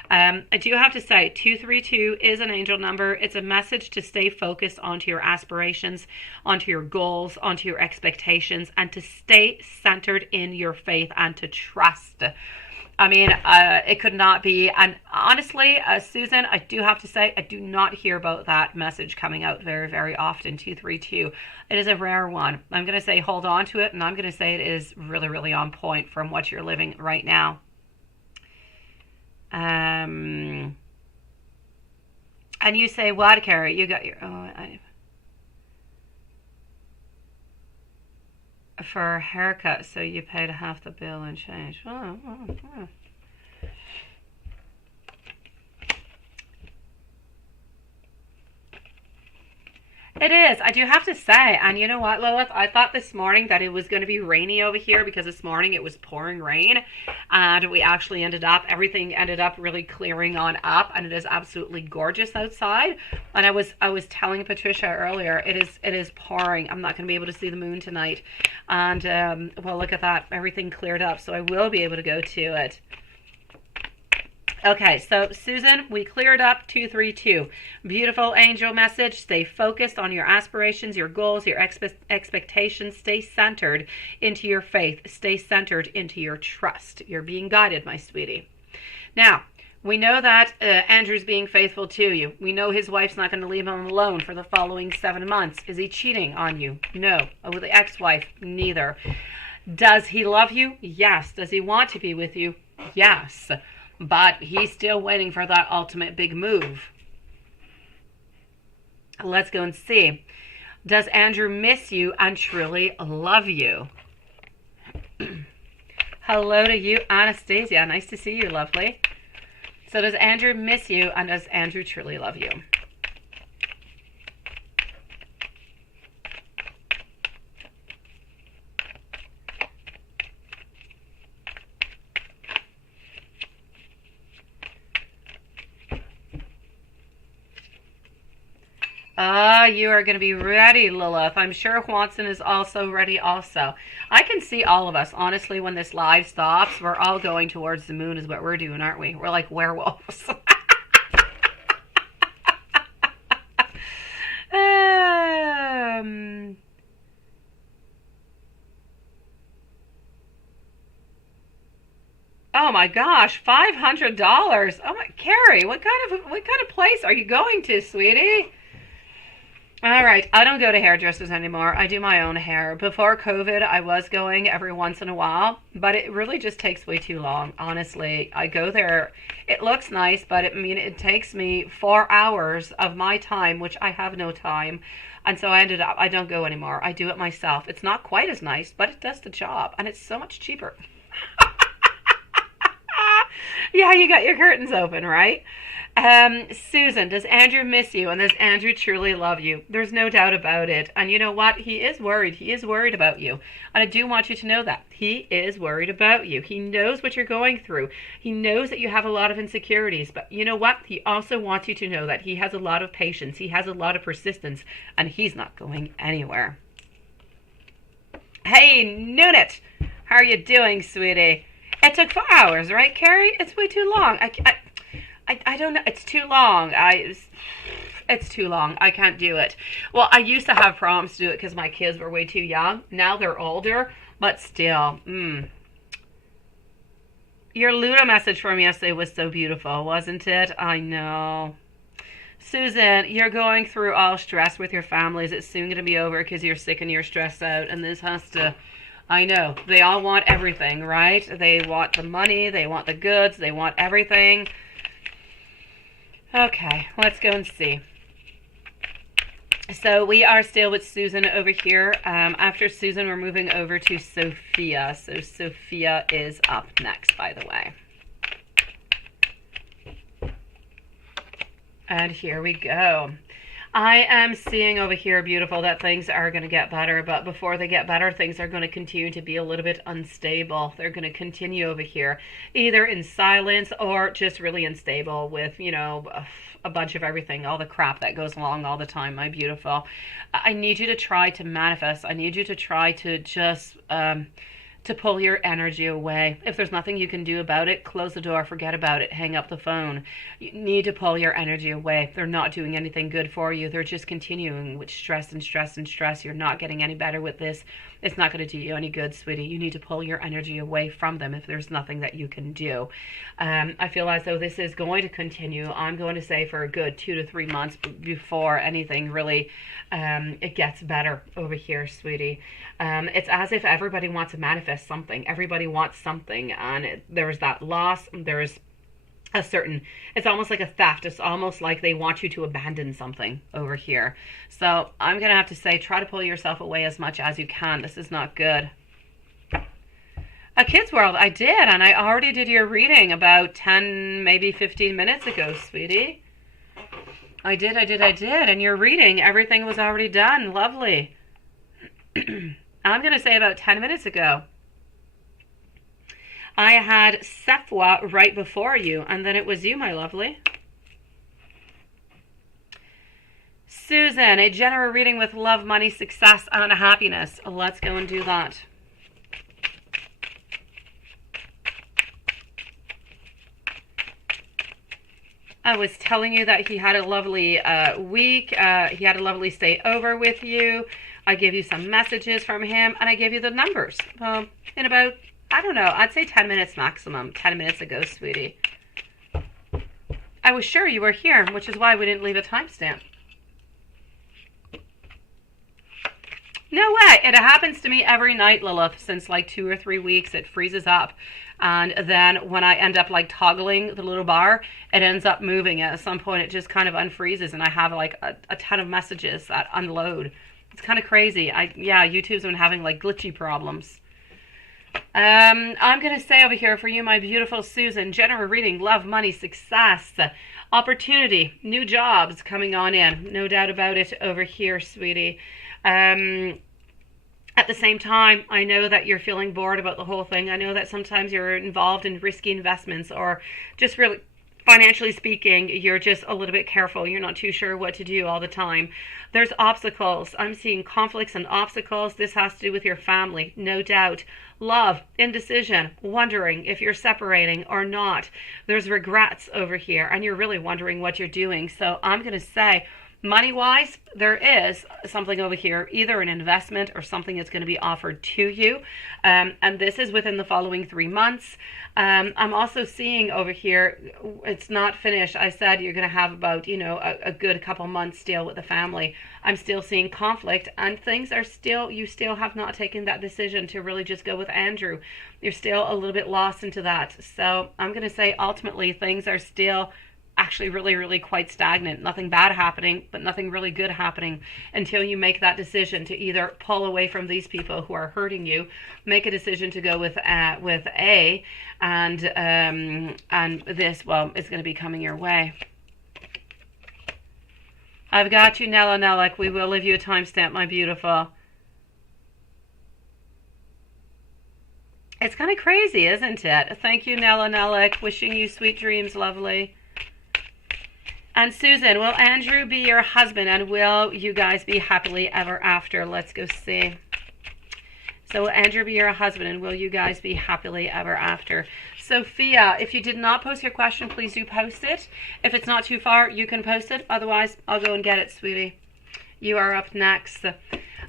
I do have to say, 232 is an angel number. It's a message to stay focused onto your aspirations, onto your goals, onto your expectations, and to stay centered in your faith and to trust. I mean, it could not be. And honestly, Susan, I do have to say, I do not hear about that message coming out very, very often, 232. It is a rare one. I'm going to say hold on to it, and I'm going to say it is really, really on point from what you're living right now. And you say, what, Carrie? You got your... for a haircut, so you paid half the bill and change. It is. I do have to say, and you know what, Lilith? I thought this morning that it was going to be rainy over here because this morning it was pouring rain, and we actually everything ended up really clearing on up, and it is absolutely gorgeous outside. And I was telling Patricia earlier, it is pouring. I'm not going to be able to see the moon tonight, and well, look at that, everything cleared up, so I will be able to go to it. Okay, so Susan, we cleared up 232. Beautiful angel message. Stay focused on your aspirations, your goals, your expectations. Stay centered into your faith. Stay centered into your trust. You're being guided, my sweetie. Now, we know that Andrew's being faithful to you. We know his wife's not going to leave him alone for the following 7 months. Is he cheating on you? No. With the ex-wife? Neither. Does he love you? Yes. Does he want to be with you? Yes. But he's still waiting for that ultimate big move. Let's go and see. Does Andrew miss you and truly love you? Hello to you, Anastasia. Nice to see you, lovely. So does Andrew miss you and does Andrew truly love you? You are going to be ready, Lilith. I'm sure Watson is also ready also. I can see all of us. Honestly, when this live stops, we're all going towards the moon is what we're doing, aren't we? We're like werewolves. Oh my gosh, $500. Oh my, Carrie, what kind of place are you going to, sweetie? All right, I don't go to hairdressers anymore. I do my own hair. Before COVID, I was going every once in a while, but it really just takes way too long. Honestly, I go there. It looks nice, but it takes me 4 hours of my time, which I have no time. And so I don't go anymore. I do it myself. It's not quite as nice, but it does the job, and it's so much cheaper. Yeah, you got your curtains open, right? Susan, does Andrew miss you and does Andrew truly love you? There's no doubt about it. And you know what? He is worried. He is worried about you. And I do want you to know that. He is worried about you. He knows what you're going through. He knows that you have a lot of insecurities. But you know what? He also wants you to know that he has a lot of patience. He has a lot of persistence. And he's not going anywhere. Hey, Noonet! How are you doing, sweetie? It took 4 hours, right, Carrie? It's way too long. I don't know. It's too long. It's too long. I can't do it. Well, I used to have problems to do it because my kids were way too young. Now they're older, but still. Your Luda message from yesterday was so beautiful, wasn't it? I know. Susan, you're going through all stress with your families. It's soon going to be over because you're sick and you're stressed out, and this has to... I know. They all want everything, right? They want the money. They want the goods. They want everything. Okay, let's go and see. So we are still with Susan over here. After Susan, we're moving over to Sophia. So Sophia is up next, by the way. And here we go. I am seeing over here, beautiful, that things are going to get better. But before they get better, things are going to continue to be a little bit unstable. They're going to continue over here, either in silence or just really unstable with, you know, a bunch of everything, all the crap that goes along all the time, my beautiful. I need you to try to manifest. I need you to try to just to pull your energy away. If there's nothing you can do about it, close the door, forget about it, hang up the phone. You need to pull your energy away. They're not doing anything good for you. They're just continuing with stress and stress and stress. You're not getting any better with this. It's not going to do you any good, sweetie. You need to pull your energy away from them if there's nothing that you can do. I feel as though this is going to continue. I'm going to say for a good 2 to 3 months before anything really it gets better over here, sweetie. It's as if everybody wants to manifest something. Everybody wants something, and there's that loss. There's a certain, it's almost like a theft. It's almost like they want you to abandon something over here. So I'm going to have to say, try to pull yourself away as much as you can. This is not good. A Kids World, I did, and I already did your reading about 10, maybe 15 minutes ago, sweetie. I did, and your reading, everything was already done. Lovely. I'm going to say about 10 minutes ago. I had Sefwa right before you, and then it was you, my lovely. Susan, a general reading with love, money, success, and happiness. Let's go and do that. I was telling you that he had a lovely week. He had a lovely stay over with you. I gave you some messages from him, and I gave you the numbers. In about, I don't know, I'd say 10 minutes maximum. 10 minutes ago, sweetie. I was sure you were here, which is why we didn't leave a timestamp. No way. It happens to me every night, Lilith, since like 2 or 3 weeks. It freezes up. And then when I end up like toggling the little bar, it ends up moving. At some point, it just kind of unfreezes, and I have like a ton of messages that unload. It's kind of crazy. Yeah, YouTube's been having like glitchy problems. I'm going to say over here for you, my beautiful Susan, general reading, love, money, success, opportunity, new jobs coming on in. No doubt about it over here, sweetie. At the same time, I know that you're feeling bored about the whole thing. I know that sometimes you're involved in risky investments, or just really financially speaking, you're just a little bit careful. You're not too sure what to do all the time. There's obstacles. I'm seeing conflicts and obstacles. This has to do with your family, no doubt. Love, indecision, wondering if you're separating or not. There's regrets over here, and you're really wondering what you're doing. So I'm going to say, money-wise, there is something over here, either an investment or something that's going to be offered to you. And this is within the following 3 months. I'm also seeing over here, it's not finished. I said you're going to have about, you know, a good couple months still with the family. I'm still seeing conflict, and things are still, you still have not taken that decision to really just go with Andrew. You're still a little bit lost into that. So I'm going to say ultimately things are still actually really quite stagnant. Nothing bad happening, but nothing really good happening until you make that decision to either pull away from these people who are hurting you, make a decision to go with A, and this, well, is going to be coming your way. I've got you, Nella Nellick. We will leave you a timestamp, my beautiful. It's kind of crazy, isn't it? Thank you, Nella Nellick. Wishing you sweet dreams, lovely. And Susan, will Andrew be your husband, and will you guys be happily ever after? Let's go see. So will Andrew be your husband, and will you guys be happily ever after? Sophia, if you did not post your question, please do post it. If it's not too far, you can post it. Otherwise, I'll go and get it, sweetie. You are up next.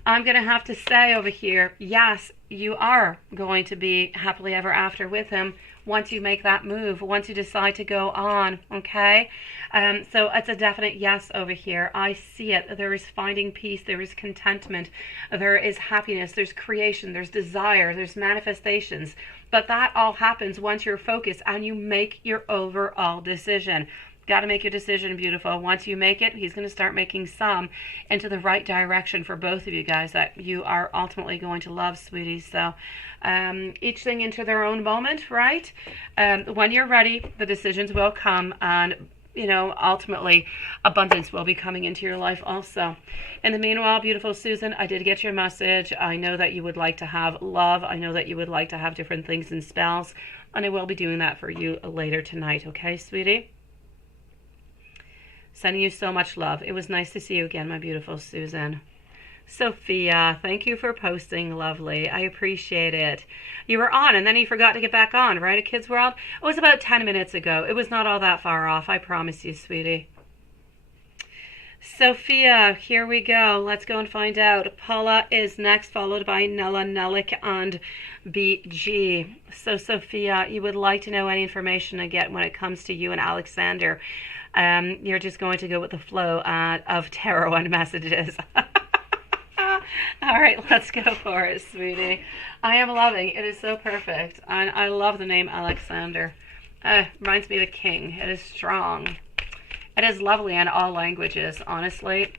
I'm going to have to say over here, yes, you are going to be happily ever after with him once you make that move, once you decide to go on, okay? So it's a definite yes over here. I see it. There is finding peace. There is contentment. There is happiness. There's creation. There's desire. There's manifestations. But that all happens once you're focused and you make your overall decision. Got to make your decision, beautiful. Once you make it, he's going to start making some into the right direction for both of you guys that you are ultimately going to love, sweeties. So each thing into their own moment, right? When you're ready, the decisions will come, and you know, ultimately abundance will be coming into your life also. In the meanwhile, beautiful Susan, I did get your message. I know that you would like to have love. I know that you would like to have different things and spells, and I will be doing that for you later tonight. Okay, sweetie? Sending you so much love. It was nice to see you again, my beautiful Susan. Sophia, thank you for posting, lovely. I appreciate it. You were on and then you forgot to get back on, right, at Kids World? It was about 10 minutes ago. It was not all that far off, I promise you, sweetie. Sophia, here we go. Let's go and find out. Paula is next, followed by Nella, Nellick, and BG. So, Sophia, you would like to know any information again when it comes to you and Alexander. You're just going to go with the flow of tarot and messages. All right, let's go for it, sweetie. I am loving it. It is so perfect. And I love the name Alexander. Reminds me of a king. It is strong. It is lovely in all languages, honestly.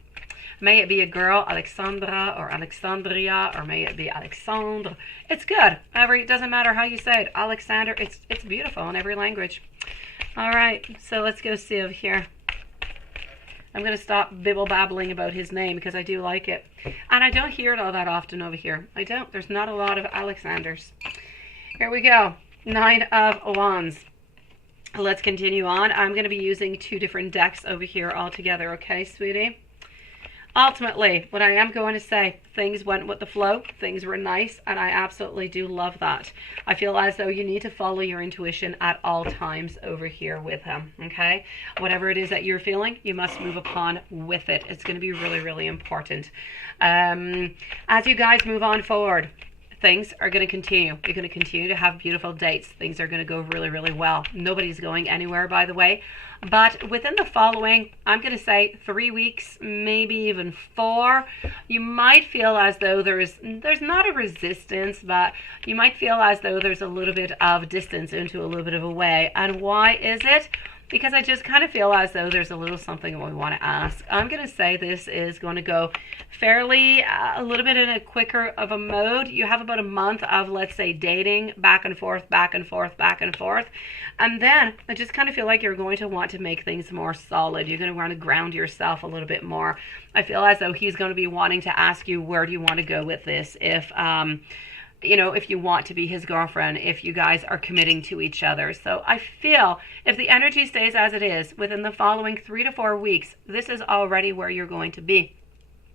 May it be a girl, Alexandra or Alexandria, or may it be Alexandre. It's good. It doesn't matter how you say it. Alexander, it's beautiful in every language. All right, so let's go see over here. I'm going to stop bibble-babbling about his name because I do like it. And I don't hear it all that often over here. I don't. There's not a lot of Alexanders. Here we go. 9 of Wands. Let's continue on. I'm going to be using 2 different decks over here altogether. Okay, sweetie? Ultimately, what I am going to say, things went with the flow, things were nice, and I absolutely do love that. I feel as though you need to follow your intuition at all times over here with him, okay? Whatever it is that you're feeling, you must move upon with it. It's going to be really, really important. As you guys move on forward, things are going to continue. You're going to continue to have beautiful dates. Things are going to go really, really well. Nobody's going anywhere, by the way. But within the following, I'm going to say 3 weeks, maybe even 4, you might feel as though there's not a resistance, but you might feel as though there's a little bit of distance into a little bit of a way. And why is it? Because I just kind of feel as though there's a little something we want to ask. I'm going to say this is going to go fairly, a little bit in a quicker of a mode. You have about a month of, let's say, dating, back and forth, back and forth, back and forth. And then I just kind of feel like you're going to want to make things more solid. You're going to want to ground yourself a little bit more. I feel as though he's going to be wanting to ask you, where do you want to go with this? If, you know, if you want to be his girlfriend, if you guys are committing to each other. So I feel if the energy stays as it is within the following 3 to 4 weeks, this is already where you're going to be.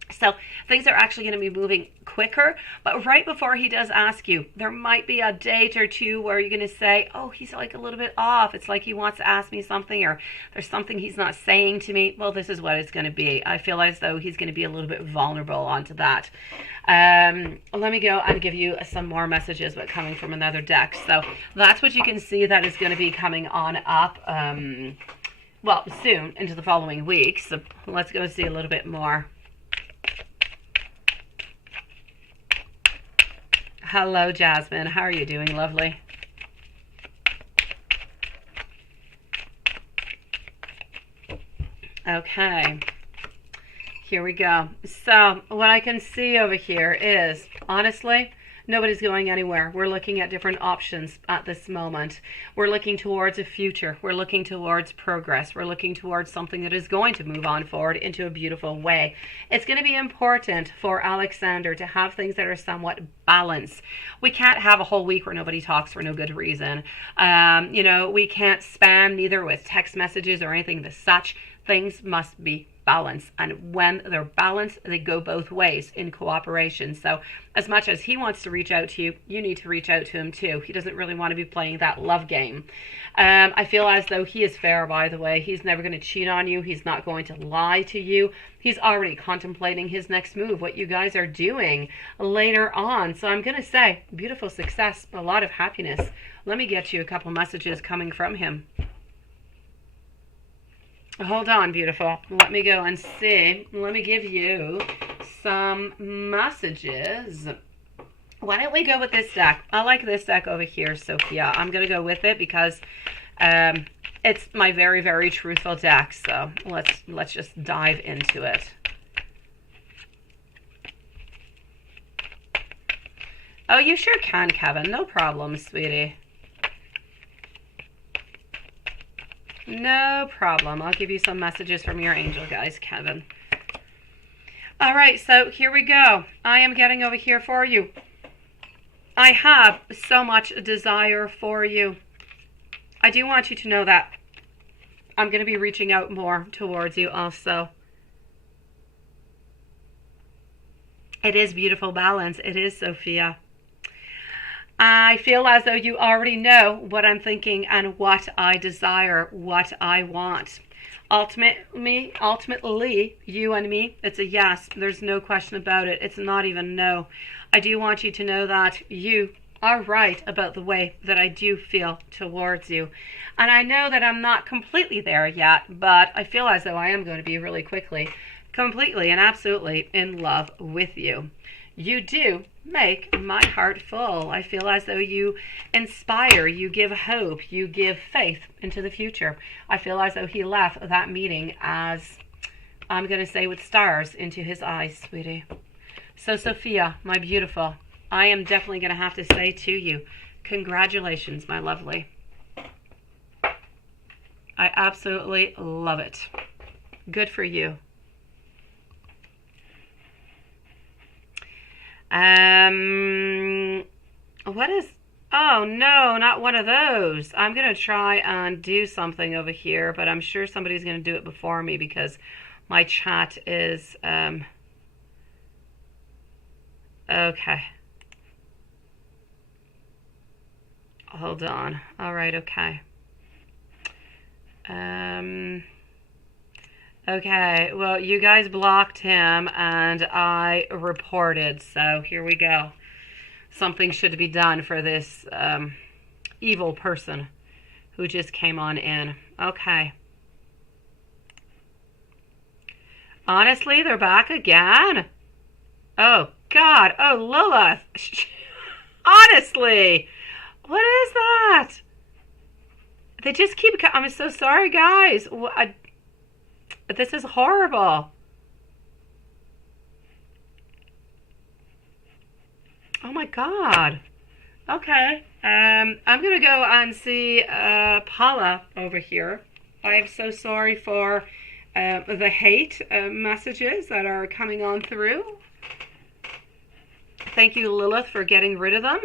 So things are actually going to be moving quicker, but right before he does ask you, there might be a date or 2 where you're going to say, oh, he's like a little bit off. It's like he wants to ask me something, or there's something he's not saying to me. Well, this is what it's going to be. I feel as though he's going to be a little bit vulnerable onto that. Let me go and give you some more messages, but coming from another deck. So that's what you can see that is going to be coming on up, well, soon into the following weeks. So let's go see a little bit more. Hello, Jasmine. How are you doing, lovely? Okay. Here we go. So what I can see over here is, honestly, nobody's going anywhere. We're looking at different options at this moment. We're looking towards a future. We're looking towards progress. We're looking towards something that is going to move on forward into a beautiful way. It's going to be important for Alexander to have things that are somewhat balanced. We can't have a whole week where nobody talks for no good reason. You know, we can't spam neither with text messages or anything as such. Things must be balanced, and when they're balanced, they go both ways in cooperation. So as much as he wants to reach out to you, you need to reach out to him too. He doesn't really want to be playing that love game. I feel as though he is fair, by the way. He's never going to cheat on you. He's not going to lie to you. He's already contemplating his next move, what you guys are doing later on. So I'm going to say beautiful success, a lot of happiness. Let me get you a couple messages coming from him. Hold on, beautiful. Let me go and see. Let me give you some messages. Why don't we go with this deck? I like this deck over here, Sophia. I'm going to go with it because it It's my very, very truthful deck, so let's just dive into it. Oh, you sure can, Kevin. No problem, sweetie. No problem. I'll give you some messages from your angel guys, Kevin. All right, so here we go. I am getting over here for you. I have so much desire for you. I do want you to know that I'm going to be reaching out more towards you also. It is beautiful balance. It is, Sophia. I feel as though you already know what I'm thinking and what I desire, what I want. Ultimately, you and me, it's a yes. There's no question about it. It's not even no. I do want you to know that you are right about the way that I do feel towards you. And I know that I'm not completely there yet, but I feel as though I am going to be really quickly, completely and absolutely in love with you. You do make my heart full. I feel as though you inspire, you give hope, you give faith into the future. I feel as though he left that meeting as, I'm going to say with stars into his eyes, sweetie. So Sophia, my beautiful, I am definitely going to have to say to you, congratulations, my lovely. I absolutely love it. Good for you. What is, oh no, not one of those. I'm going to try and do something over here, but I'm sure somebody's going to do it before me because my chat is, okay. Hold on. All right, okay. Okay, well, you guys blocked him and I reported, so here we go. Something should be done for this evil person who just came on in. Okay. Honestly, they're back again? Oh, God. Oh, Lilith. Honestly. What is that? They just keep... I'm so sorry, guys. This is horrible. Oh my God. Okay. I'm gonna go and see Paula over here. I am so sorry for the hate messages that are coming on through. Thank you, Lilith, for getting rid of them.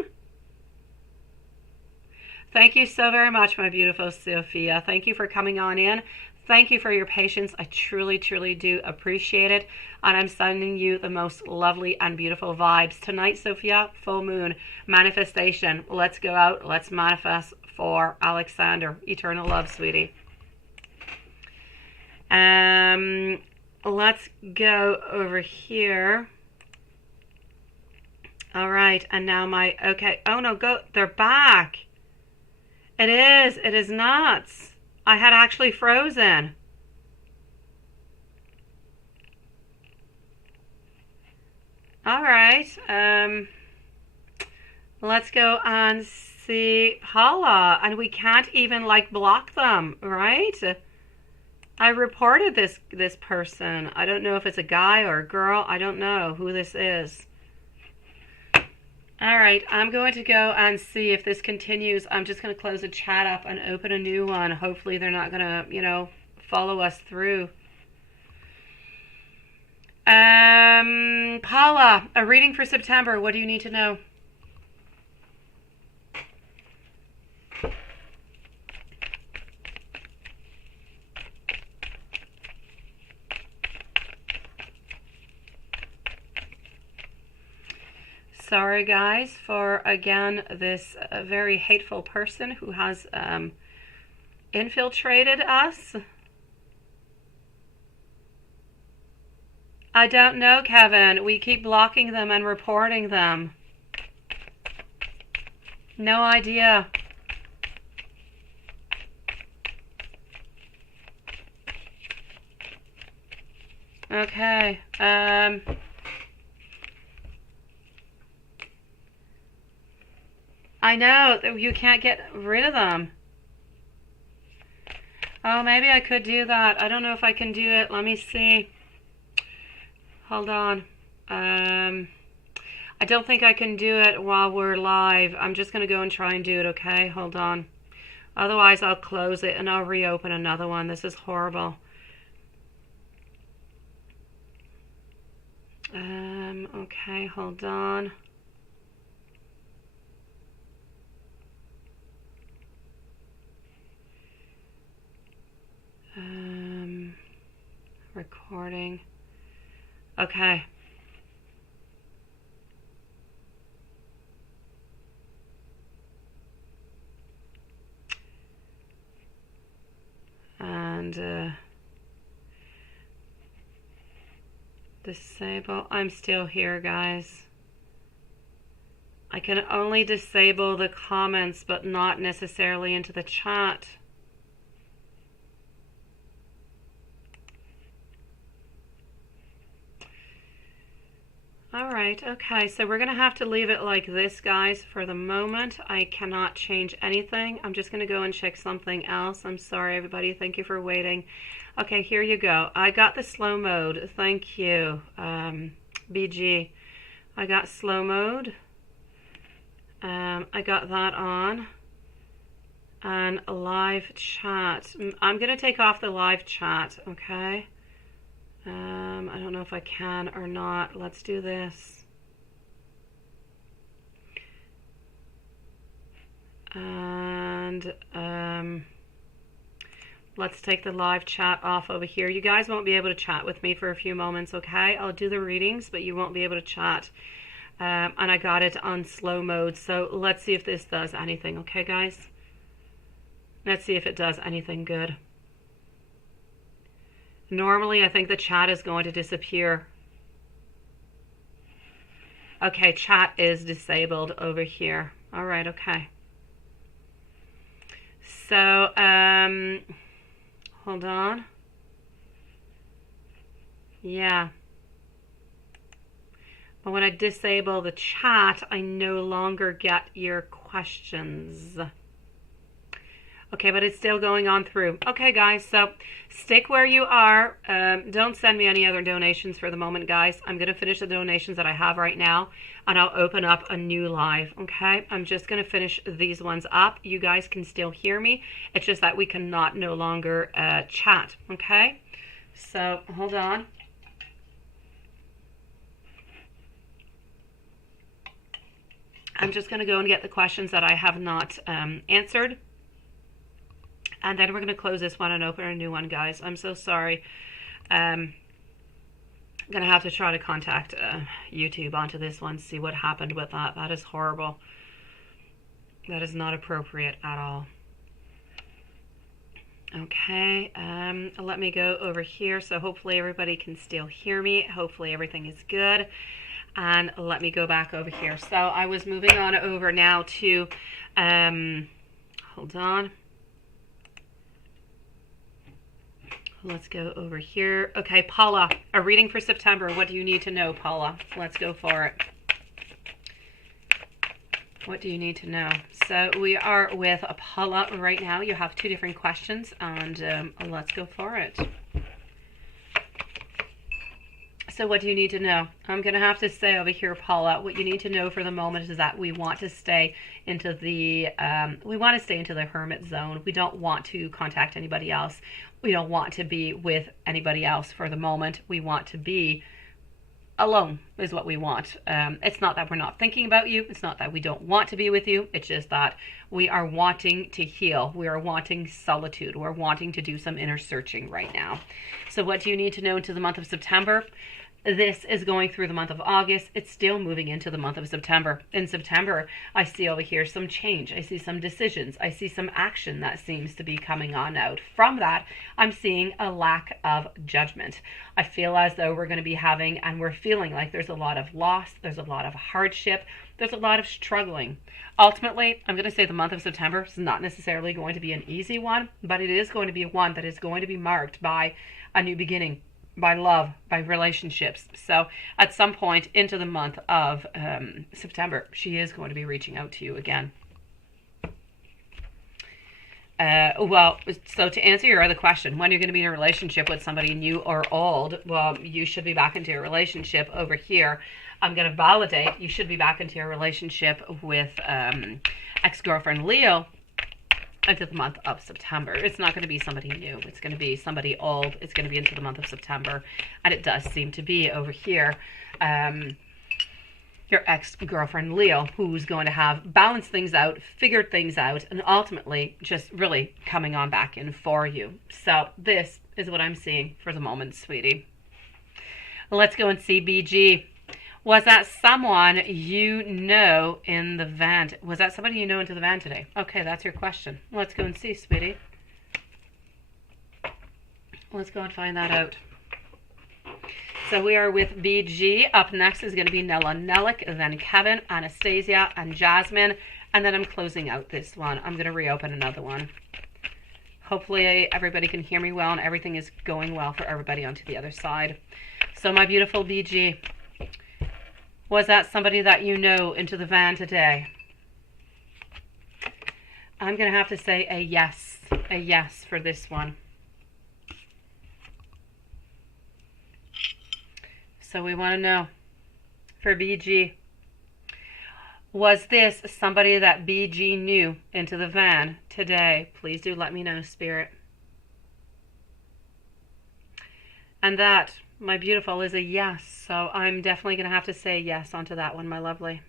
Thank you so very much, my beautiful Sophia. Thank you for coming on in. Thank you for your patience. I truly, truly do appreciate it. And I'm sending you the most lovely and beautiful vibes. Tonight, Sophia, full moon, manifestation. Let's go out. Let's manifest for Alexander. Eternal love, sweetie. Let's go over here. All right. And now my, okay. Oh, no, go. They're back. It is. It is nuts. I had actually frozen. All right. Let's go and see Paula. And we can't even like block them, right? I reported this person. I don't know if it's a guy or a girl. I don't know who this is. All right, I'm going to go and see if this continues. I'm just going to close the chat up and open a new one. Hopefully they're not going to, follow us through. Paula, a reading for September. What do you need to know? Sorry, guys, for, again, this very hateful person who has infiltrated us. I don't know, Kevin. We keep blocking them and reporting them. No idea. Okay. I know, you can't get rid of them. Oh, maybe I could do that. I don't know if I can do it. Let me see. Hold on. I don't think I can do it while we're live. I'm just going to go and try and do it, okay? Hold on. Otherwise, I'll close it and I'll reopen another one. This is horrible. Okay, hold on. Recording. Okay. And disable. I'm still here, guys. I can only disable the comments, but not necessarily into the chat. Alright, okay, so we're going to have to leave it like this, guys, for the moment. I cannot change anything. I'm just going to go and check something else. I'm sorry, everybody. Thank you for waiting. Okay, here you go. I got the slow mode. Thank you, BG. I got slow mode. I got that on. And a live chat. I'm going to take off the live chat, okay? I don't know if I can or not. Let's do this. And let's take the live chat off over here. You guys won't be able to chat with me for a few moments, okay? I'll do the readings, but you won't be able to chat. And I got it on slow mode, so let's see if this does anything, okay, guys? Let's see if it does anything good. Normally, I think the chat is going to disappear. Okay, chat is disabled over here. All right, okay. So, hold on. Yeah. But when I disable the chat, I no longer get your questions. Okay, but it's still going on through. Okay, guys, so stick where you are. Don't send me any other donations for the moment, guys. I'm going to finish the donations that I have right now, and I'll open up a new live, okay? I'm just going to finish these ones up. You guys can still hear me. It's just that we cannot no longer chat, okay? So, hold on. I'm just going to go and get the questions that I have not answered. And then we're going to close this one and open a new one, guys. I'm so sorry. I'm going to have to try to contact YouTube onto this one, see what happened with that. That is horrible. That is not appropriate at all. Okay, let me go over here. So hopefully everybody can still hear me. Hopefully everything is good. And let me go back over here. So I was moving on over now to, hold on. Let's go over here. Okay, Paula, a reading for September. What do you need to know, Paula? Let's go for it. What do you need to know? So we are with Paula right now. You have two different questions, and let's go for it. So what do you need to know? I'm going to have to say over here, Paula, what you need to know for the moment is that we want to stay into the hermit zone. We don't want to contact anybody else. We don't want to be with anybody else for the moment. We want to be alone is what we want. It's not that we're not thinking about you. It's not that we don't want to be with you. It's just that we are wanting to heal. We are wanting solitude. We're wanting to do some inner searching right now. So what do you need to know into the month of September? This is going through the month of August. It's still moving into the month of September. In September, I see over here some change. I see some decisions. I see some action that seems to be coming on out. From that, I'm seeing a lack of judgment. I feel as though we're going to be having, and we're feeling like there's a lot of loss. There's a lot of hardship. There's a lot of struggling. Ultimately, I'm going to say the month of September is not necessarily going to be an easy one, but it is going to be one that is going to be marked by a new beginning, by love, by relationships. So at some point into the month of September, she is going to be reaching out to you again. Well, so to answer your other question, when you're going to be in a relationship with somebody new or old, well, you should be back into a relationship over here. I'm going to validate you should be back into a relationship with ex-girlfriend Leo into the month of September. It's not going to be somebody new. It's going to be somebody old. It's going to be into the month of September. And it does seem to be over here your ex-girlfriend Leo, who's going to have balanced things out, figured things out, and ultimately just really coming on back in for you. So this is what I'm seeing for the moment, sweetie. Let's go and see BG. Was that someone you know in the van? Was that somebody you know into the van today? Okay, that's your question. Let's go and see, sweetie. Let's go and find that out. So we are with BG. Up next is going to be Nella Nellick, then Kevin, Anastasia, and Jasmine. And then I'm closing out this one. I'm going to reopen another one. Hopefully everybody can hear me well and everything is going well for everybody onto the other side. So my beautiful BG. Was that somebody that you know into the van today? I'm going to have to say a yes for this one. So we want to know for BG, was this somebody that BG knew into the van today? Please do let me know, Spirit. And that, my beautiful, is a yes. So I'm definitely going to have to say yes onto that one, my lovely.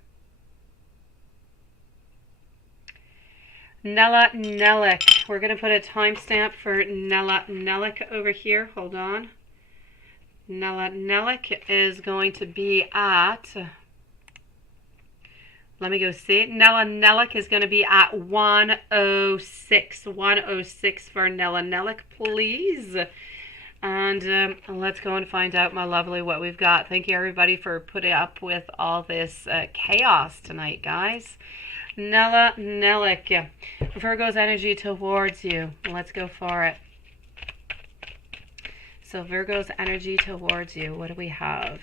Nella Nellick. We're going to put a timestamp for Nella Nellick over here. Hold on. Nella Nellick is going to be at... Let me go see. Nella Nellick is going to be at 106. 106 for Nella Nellick, please. And let's go and find out, my lovely, what we've got. Thank you, everybody, for putting up with all this chaos tonight, guys. Nella Nellick. Virgo's energy towards you. Let's go for it. So Virgo's energy towards you. What do we have?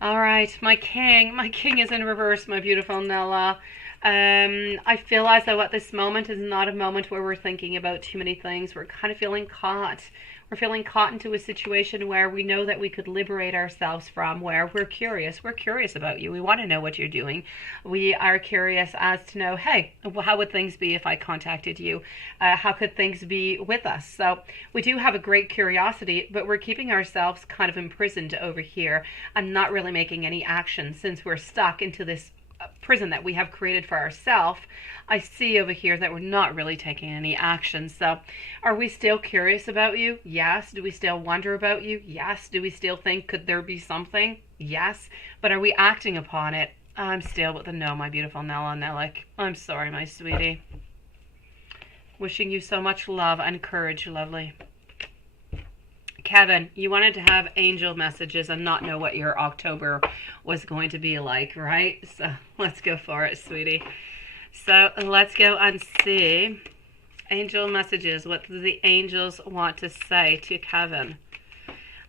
All right, my king is in reverse, my beautiful Nella. I feel as though at this moment is not a moment where we're thinking about too many things. We're kind of feeling caught. We're feeling caught into a situation where we know that we could liberate ourselves from, where we're curious. We're curious about you. We want to know what you're doing. We are curious as to know, hey, how would things be if I contacted you? How could things be with us? So we do have a great curiosity, but we're keeping ourselves kind of imprisoned over here and not really making any action since we're stuck into this prison that we have created for ourselves. I see over here that we're not really taking any action. So are we still curious about you? Yes. Do we still wonder about you? Yes. Do we still think could there be something? Yes. But are we acting upon it? I'm still with the no, my beautiful Nella Nellick. I'm sorry, my sweetie. Wishing you so much love and courage, lovely. Kevin, you wanted to have angel messages and not know what your October was going to be like, right? So let's go for it, sweetie. So let's go and see angel messages. What do the angels want to say to Kevin?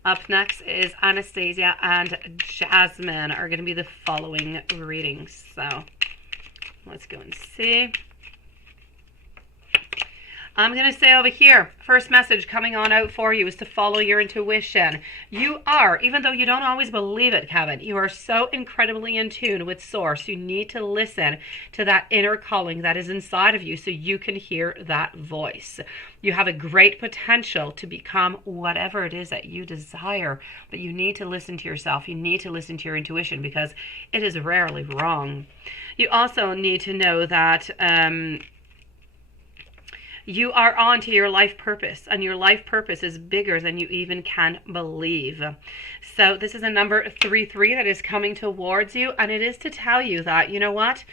Up next is Anastasia and Jasmine are going to be the following readings. So let's go and see. I'm going to say over here, first message coming on out for you is to follow your intuition. You are, even though you don't always believe it, Kevin, you are so incredibly in tune with Source. You need to listen to that inner calling that is inside of you so you can hear that voice. You have a great potential to become whatever it is that you desire, but you need to listen to yourself. You need to listen to your intuition because it is rarely wrong. You also need to know that... you are on to your life purpose, and your life purpose is bigger than you even can believe. So this is a number 33 that is coming towards you, and it is to tell you that, you know what?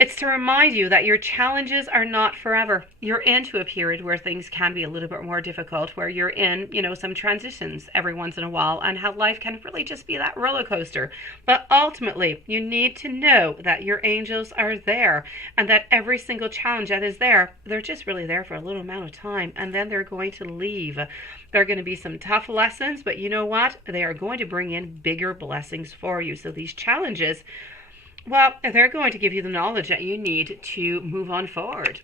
It's to remind you that your challenges are not forever. You're into a period where things can be a little bit more difficult, where you're in, some transitions every once in a while, and how life can really just be that roller coaster. But ultimately, you need to know that your angels are there, and that every single challenge that is there, they're just really there for a little amount of time, and then they're going to leave. There are going to be some tough lessons, but you know what? They are going to bring in bigger blessings for you. So these challenges, well, they're going to give you the knowledge that you need to move on forward.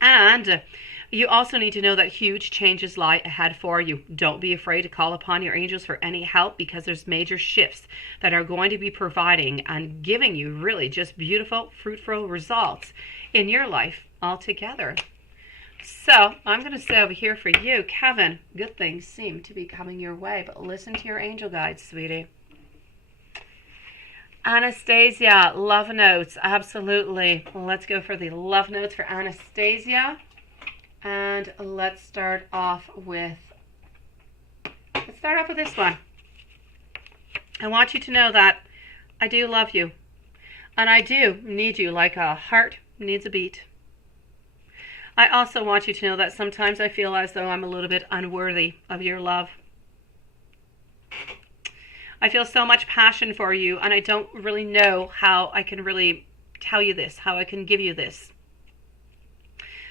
And you also need to know that huge changes lie ahead for you. Don't be afraid to call upon your angels for any help, because there's major shifts that are going to be providing and giving you really just beautiful, fruitful results in your life altogether. So I'm going to say over here for you, Kevin, good things seem to be coming your way, but listen to your angel guides, sweetie. Anastasia, love notes, absolutely. Let's go for the love notes for Anastasia. And let's start off with this one. I want you to know that I do love you. And I do need you like a heart needs a beat. I also want you to know that sometimes I feel as though I'm a little bit unworthy of your love. I feel so much passion for you, and I don't really know how I can really tell you this, how I can give you this.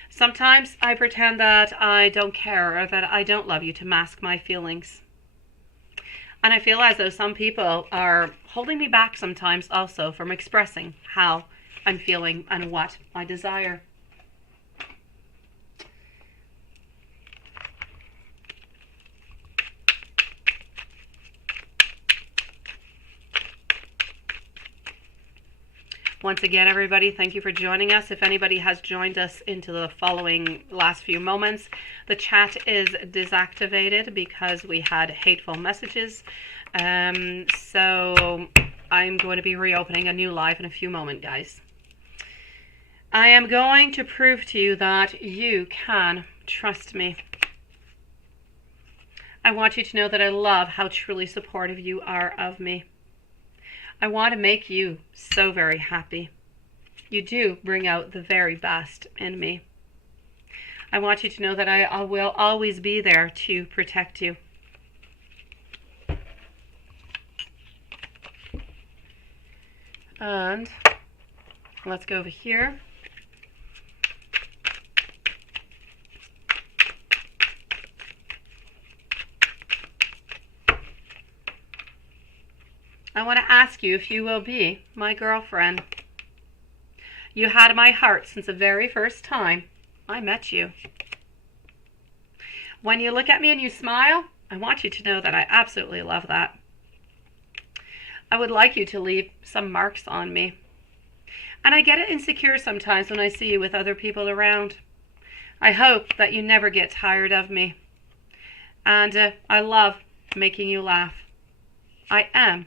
Sometimes I pretend that I don't care or that I don't love you to mask my feelings. And I feel as though some people are holding me back sometimes also from expressing how I'm feeling and what I desire. Once again, everybody, thank you for joining us. If anybody has joined us into the following last few moments, the chat is deactivated because we had hateful messages. So I'm going to be reopening a new live in a few moments, guys. I am going to prove to you that you can trust me. I want you to know that I love how truly supportive you are of me. I want to make you so very happy. You do bring out the very best in me. I want you to know that I will always be there to protect you. And let's go over here. I want to ask you if you will be my girlfriend. You had my heart since the very first time I met you. When you look at me and you smile, I want you to know that I absolutely love that. I would like you to leave some marks on me. And I get insecure sometimes when I see you with other people around. I hope that you never get tired of me. And I love making you laugh. I am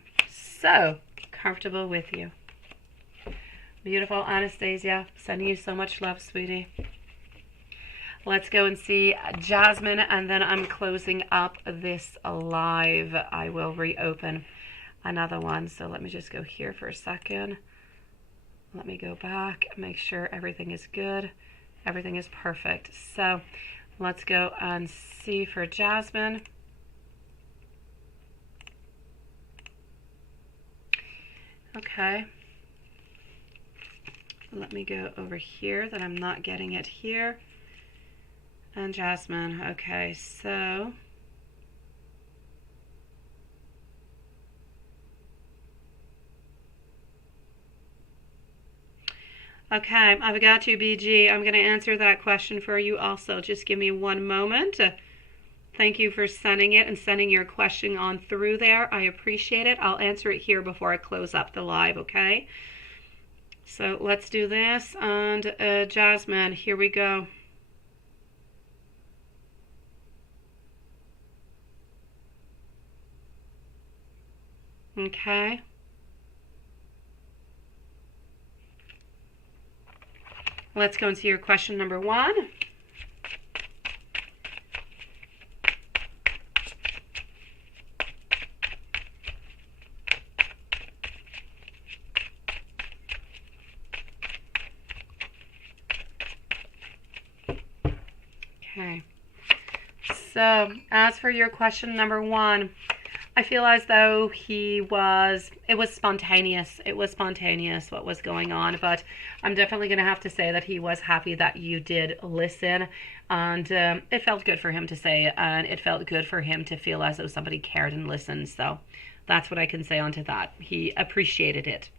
so comfortable with you. Beautiful Anastasia, sending you so much love, sweetie. Let's go and see Jasmine, and then I'm closing up this live. I will reopen another one. So let me just go here for a second. Let me go back, make sure everything is good. Everything is perfect. So let's go and see for Jasmine. Okay. Let me go over here that I'm not getting it here. And Jasmine. Okay, so okay, I've got you, BG. I'm going to answer that question for you also. Just give me one moment. Thank you for sending it and sending your question on through there. I appreciate it. I'll answer it here before I close up the live, okay? So let's do this. And Jasmine, here we go. Okay. Let's go and see your question number 1. Okay. So, as for your question number 1, I feel as though it was spontaneous. It was spontaneous what was going on, but I'm definitely going to have to say that he was happy that you did listen, and it felt good for him to say it, and it felt good for him to feel as though somebody cared and listened. So that's what I can say onto that. He appreciated it.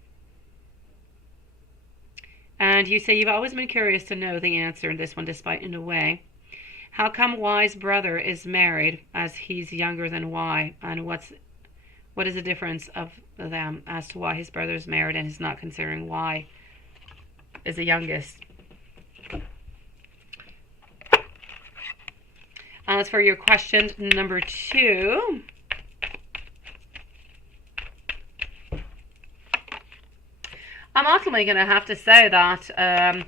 And you say you've always been curious to know the answer in this one, despite in a way. How come Y's brother is married as he's younger than Y? And what is the difference of them as to why his brother is married and he's not considering Y is the youngest? As for your question number 2, I'm ultimately going to have to say that,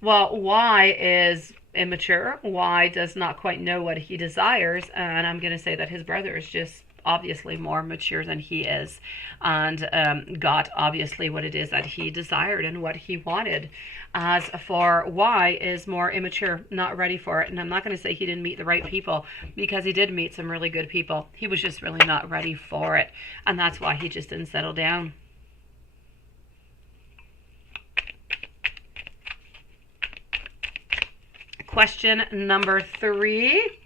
well, Y is immature. Y does not quite know what he desires, and I'm going to say that his brother is just obviously more mature than he is, and got obviously what it is that he desired and what he wanted. As for Y is more immature, not ready for it, and I'm not going to say he didn't meet the right people, because he did meet some really good people. He was just really not ready for it, and that's why he just didn't settle down. Question number 3.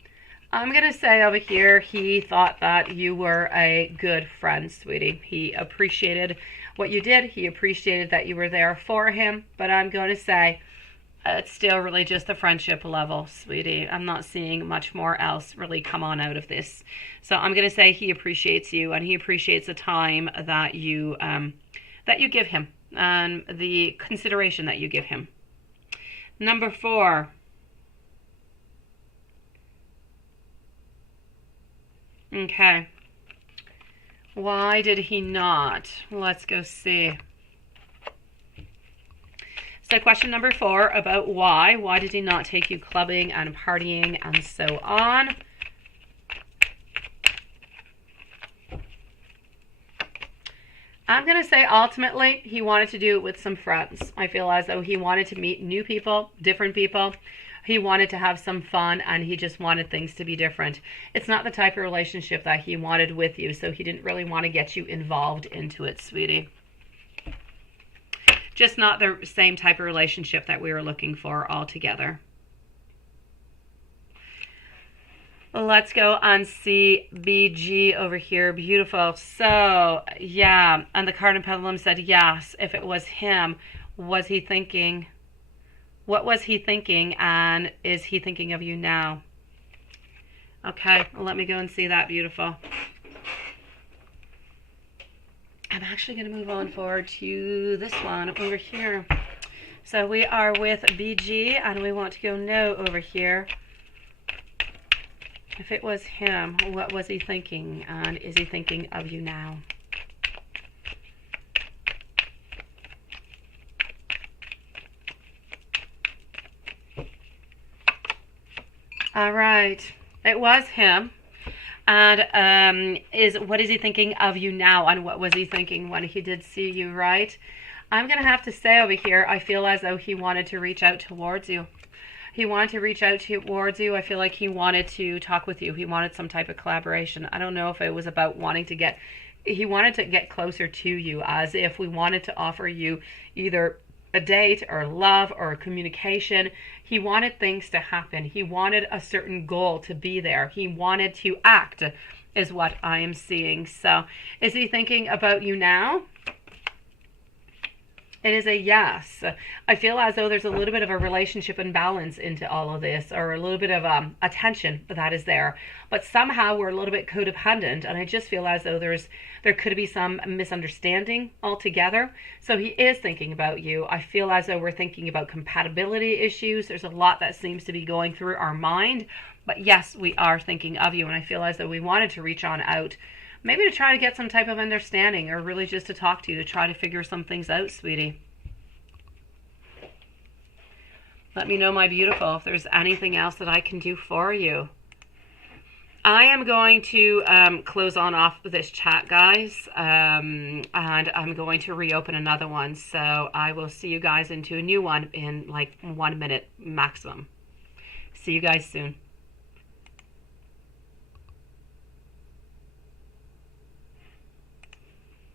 I'm going to say over here, he thought that you were a good friend, sweetie. He appreciated what you did. He appreciated that you were there for him. But I'm going to say it's still really just the friendship level, sweetie. I'm not seeing much more else really come on out of this. So I'm going to say he appreciates you, and he appreciates the time that you give him and the consideration that you give him. Number 4. Okay. Why did he not? Let's go see. So question number 4 about why. Why did he not take you clubbing and partying and so on? I'm going to say ultimately he wanted to do it with some friends. I feel as though he wanted to meet new people, different people. He wanted to have some fun, and he just wanted things to be different. It's not the type of relationship that he wanted with you, so he didn't really want to get you involved into it, sweetie. Just not the same type of relationship that we were looking for altogether. Let's go and see BG over here. Beautiful. So, yeah, and the card and pendulum said yes. If it was him, was he thinking... What was he thinking, and is he thinking of you now? Okay, let me go and see that. Beautiful. I'm actually going to move on forward to this one over here. So we are with BG, and we want to go no over here. If it was him, what was he thinking, and is he thinking of you now? All right, it was him. And what is he thinking of you now, and what was he thinking when he did see you, right? I'm going to have to say over here, I feel as though he wanted to reach out towards you. He wanted to reach out towards you. I feel like he wanted to talk with you. He wanted some type of collaboration. I don't know if it was about he wanted to get closer to you, as if we wanted to offer you either a date or love or communication. He wanted things to happen. He wanted a certain goal to be there. He wanted to act, is what I am seeing. So is he thinking about you now? It is a yes. I feel as though there's a little bit of a relationship imbalance into all of this, or a little bit of a tension that is there. But somehow we're a little bit codependent, and I just feel as though there could be some misunderstanding altogether. So he is thinking about you. I feel as though we're thinking about compatibility issues. There's a lot that seems to be going through our mind. But yes, we are thinking of you, and I feel as though we wanted to reach on out. Maybe to try to get some type of understanding, or really just to talk to you, to try to figure some things out, sweetie. Let me know, my beautiful, if there's anything else that I can do for you. I am going to close on off this chat, guys, and I'm going to reopen another one. So I will see you guys into a new one in like 1 minute maximum. See you guys soon.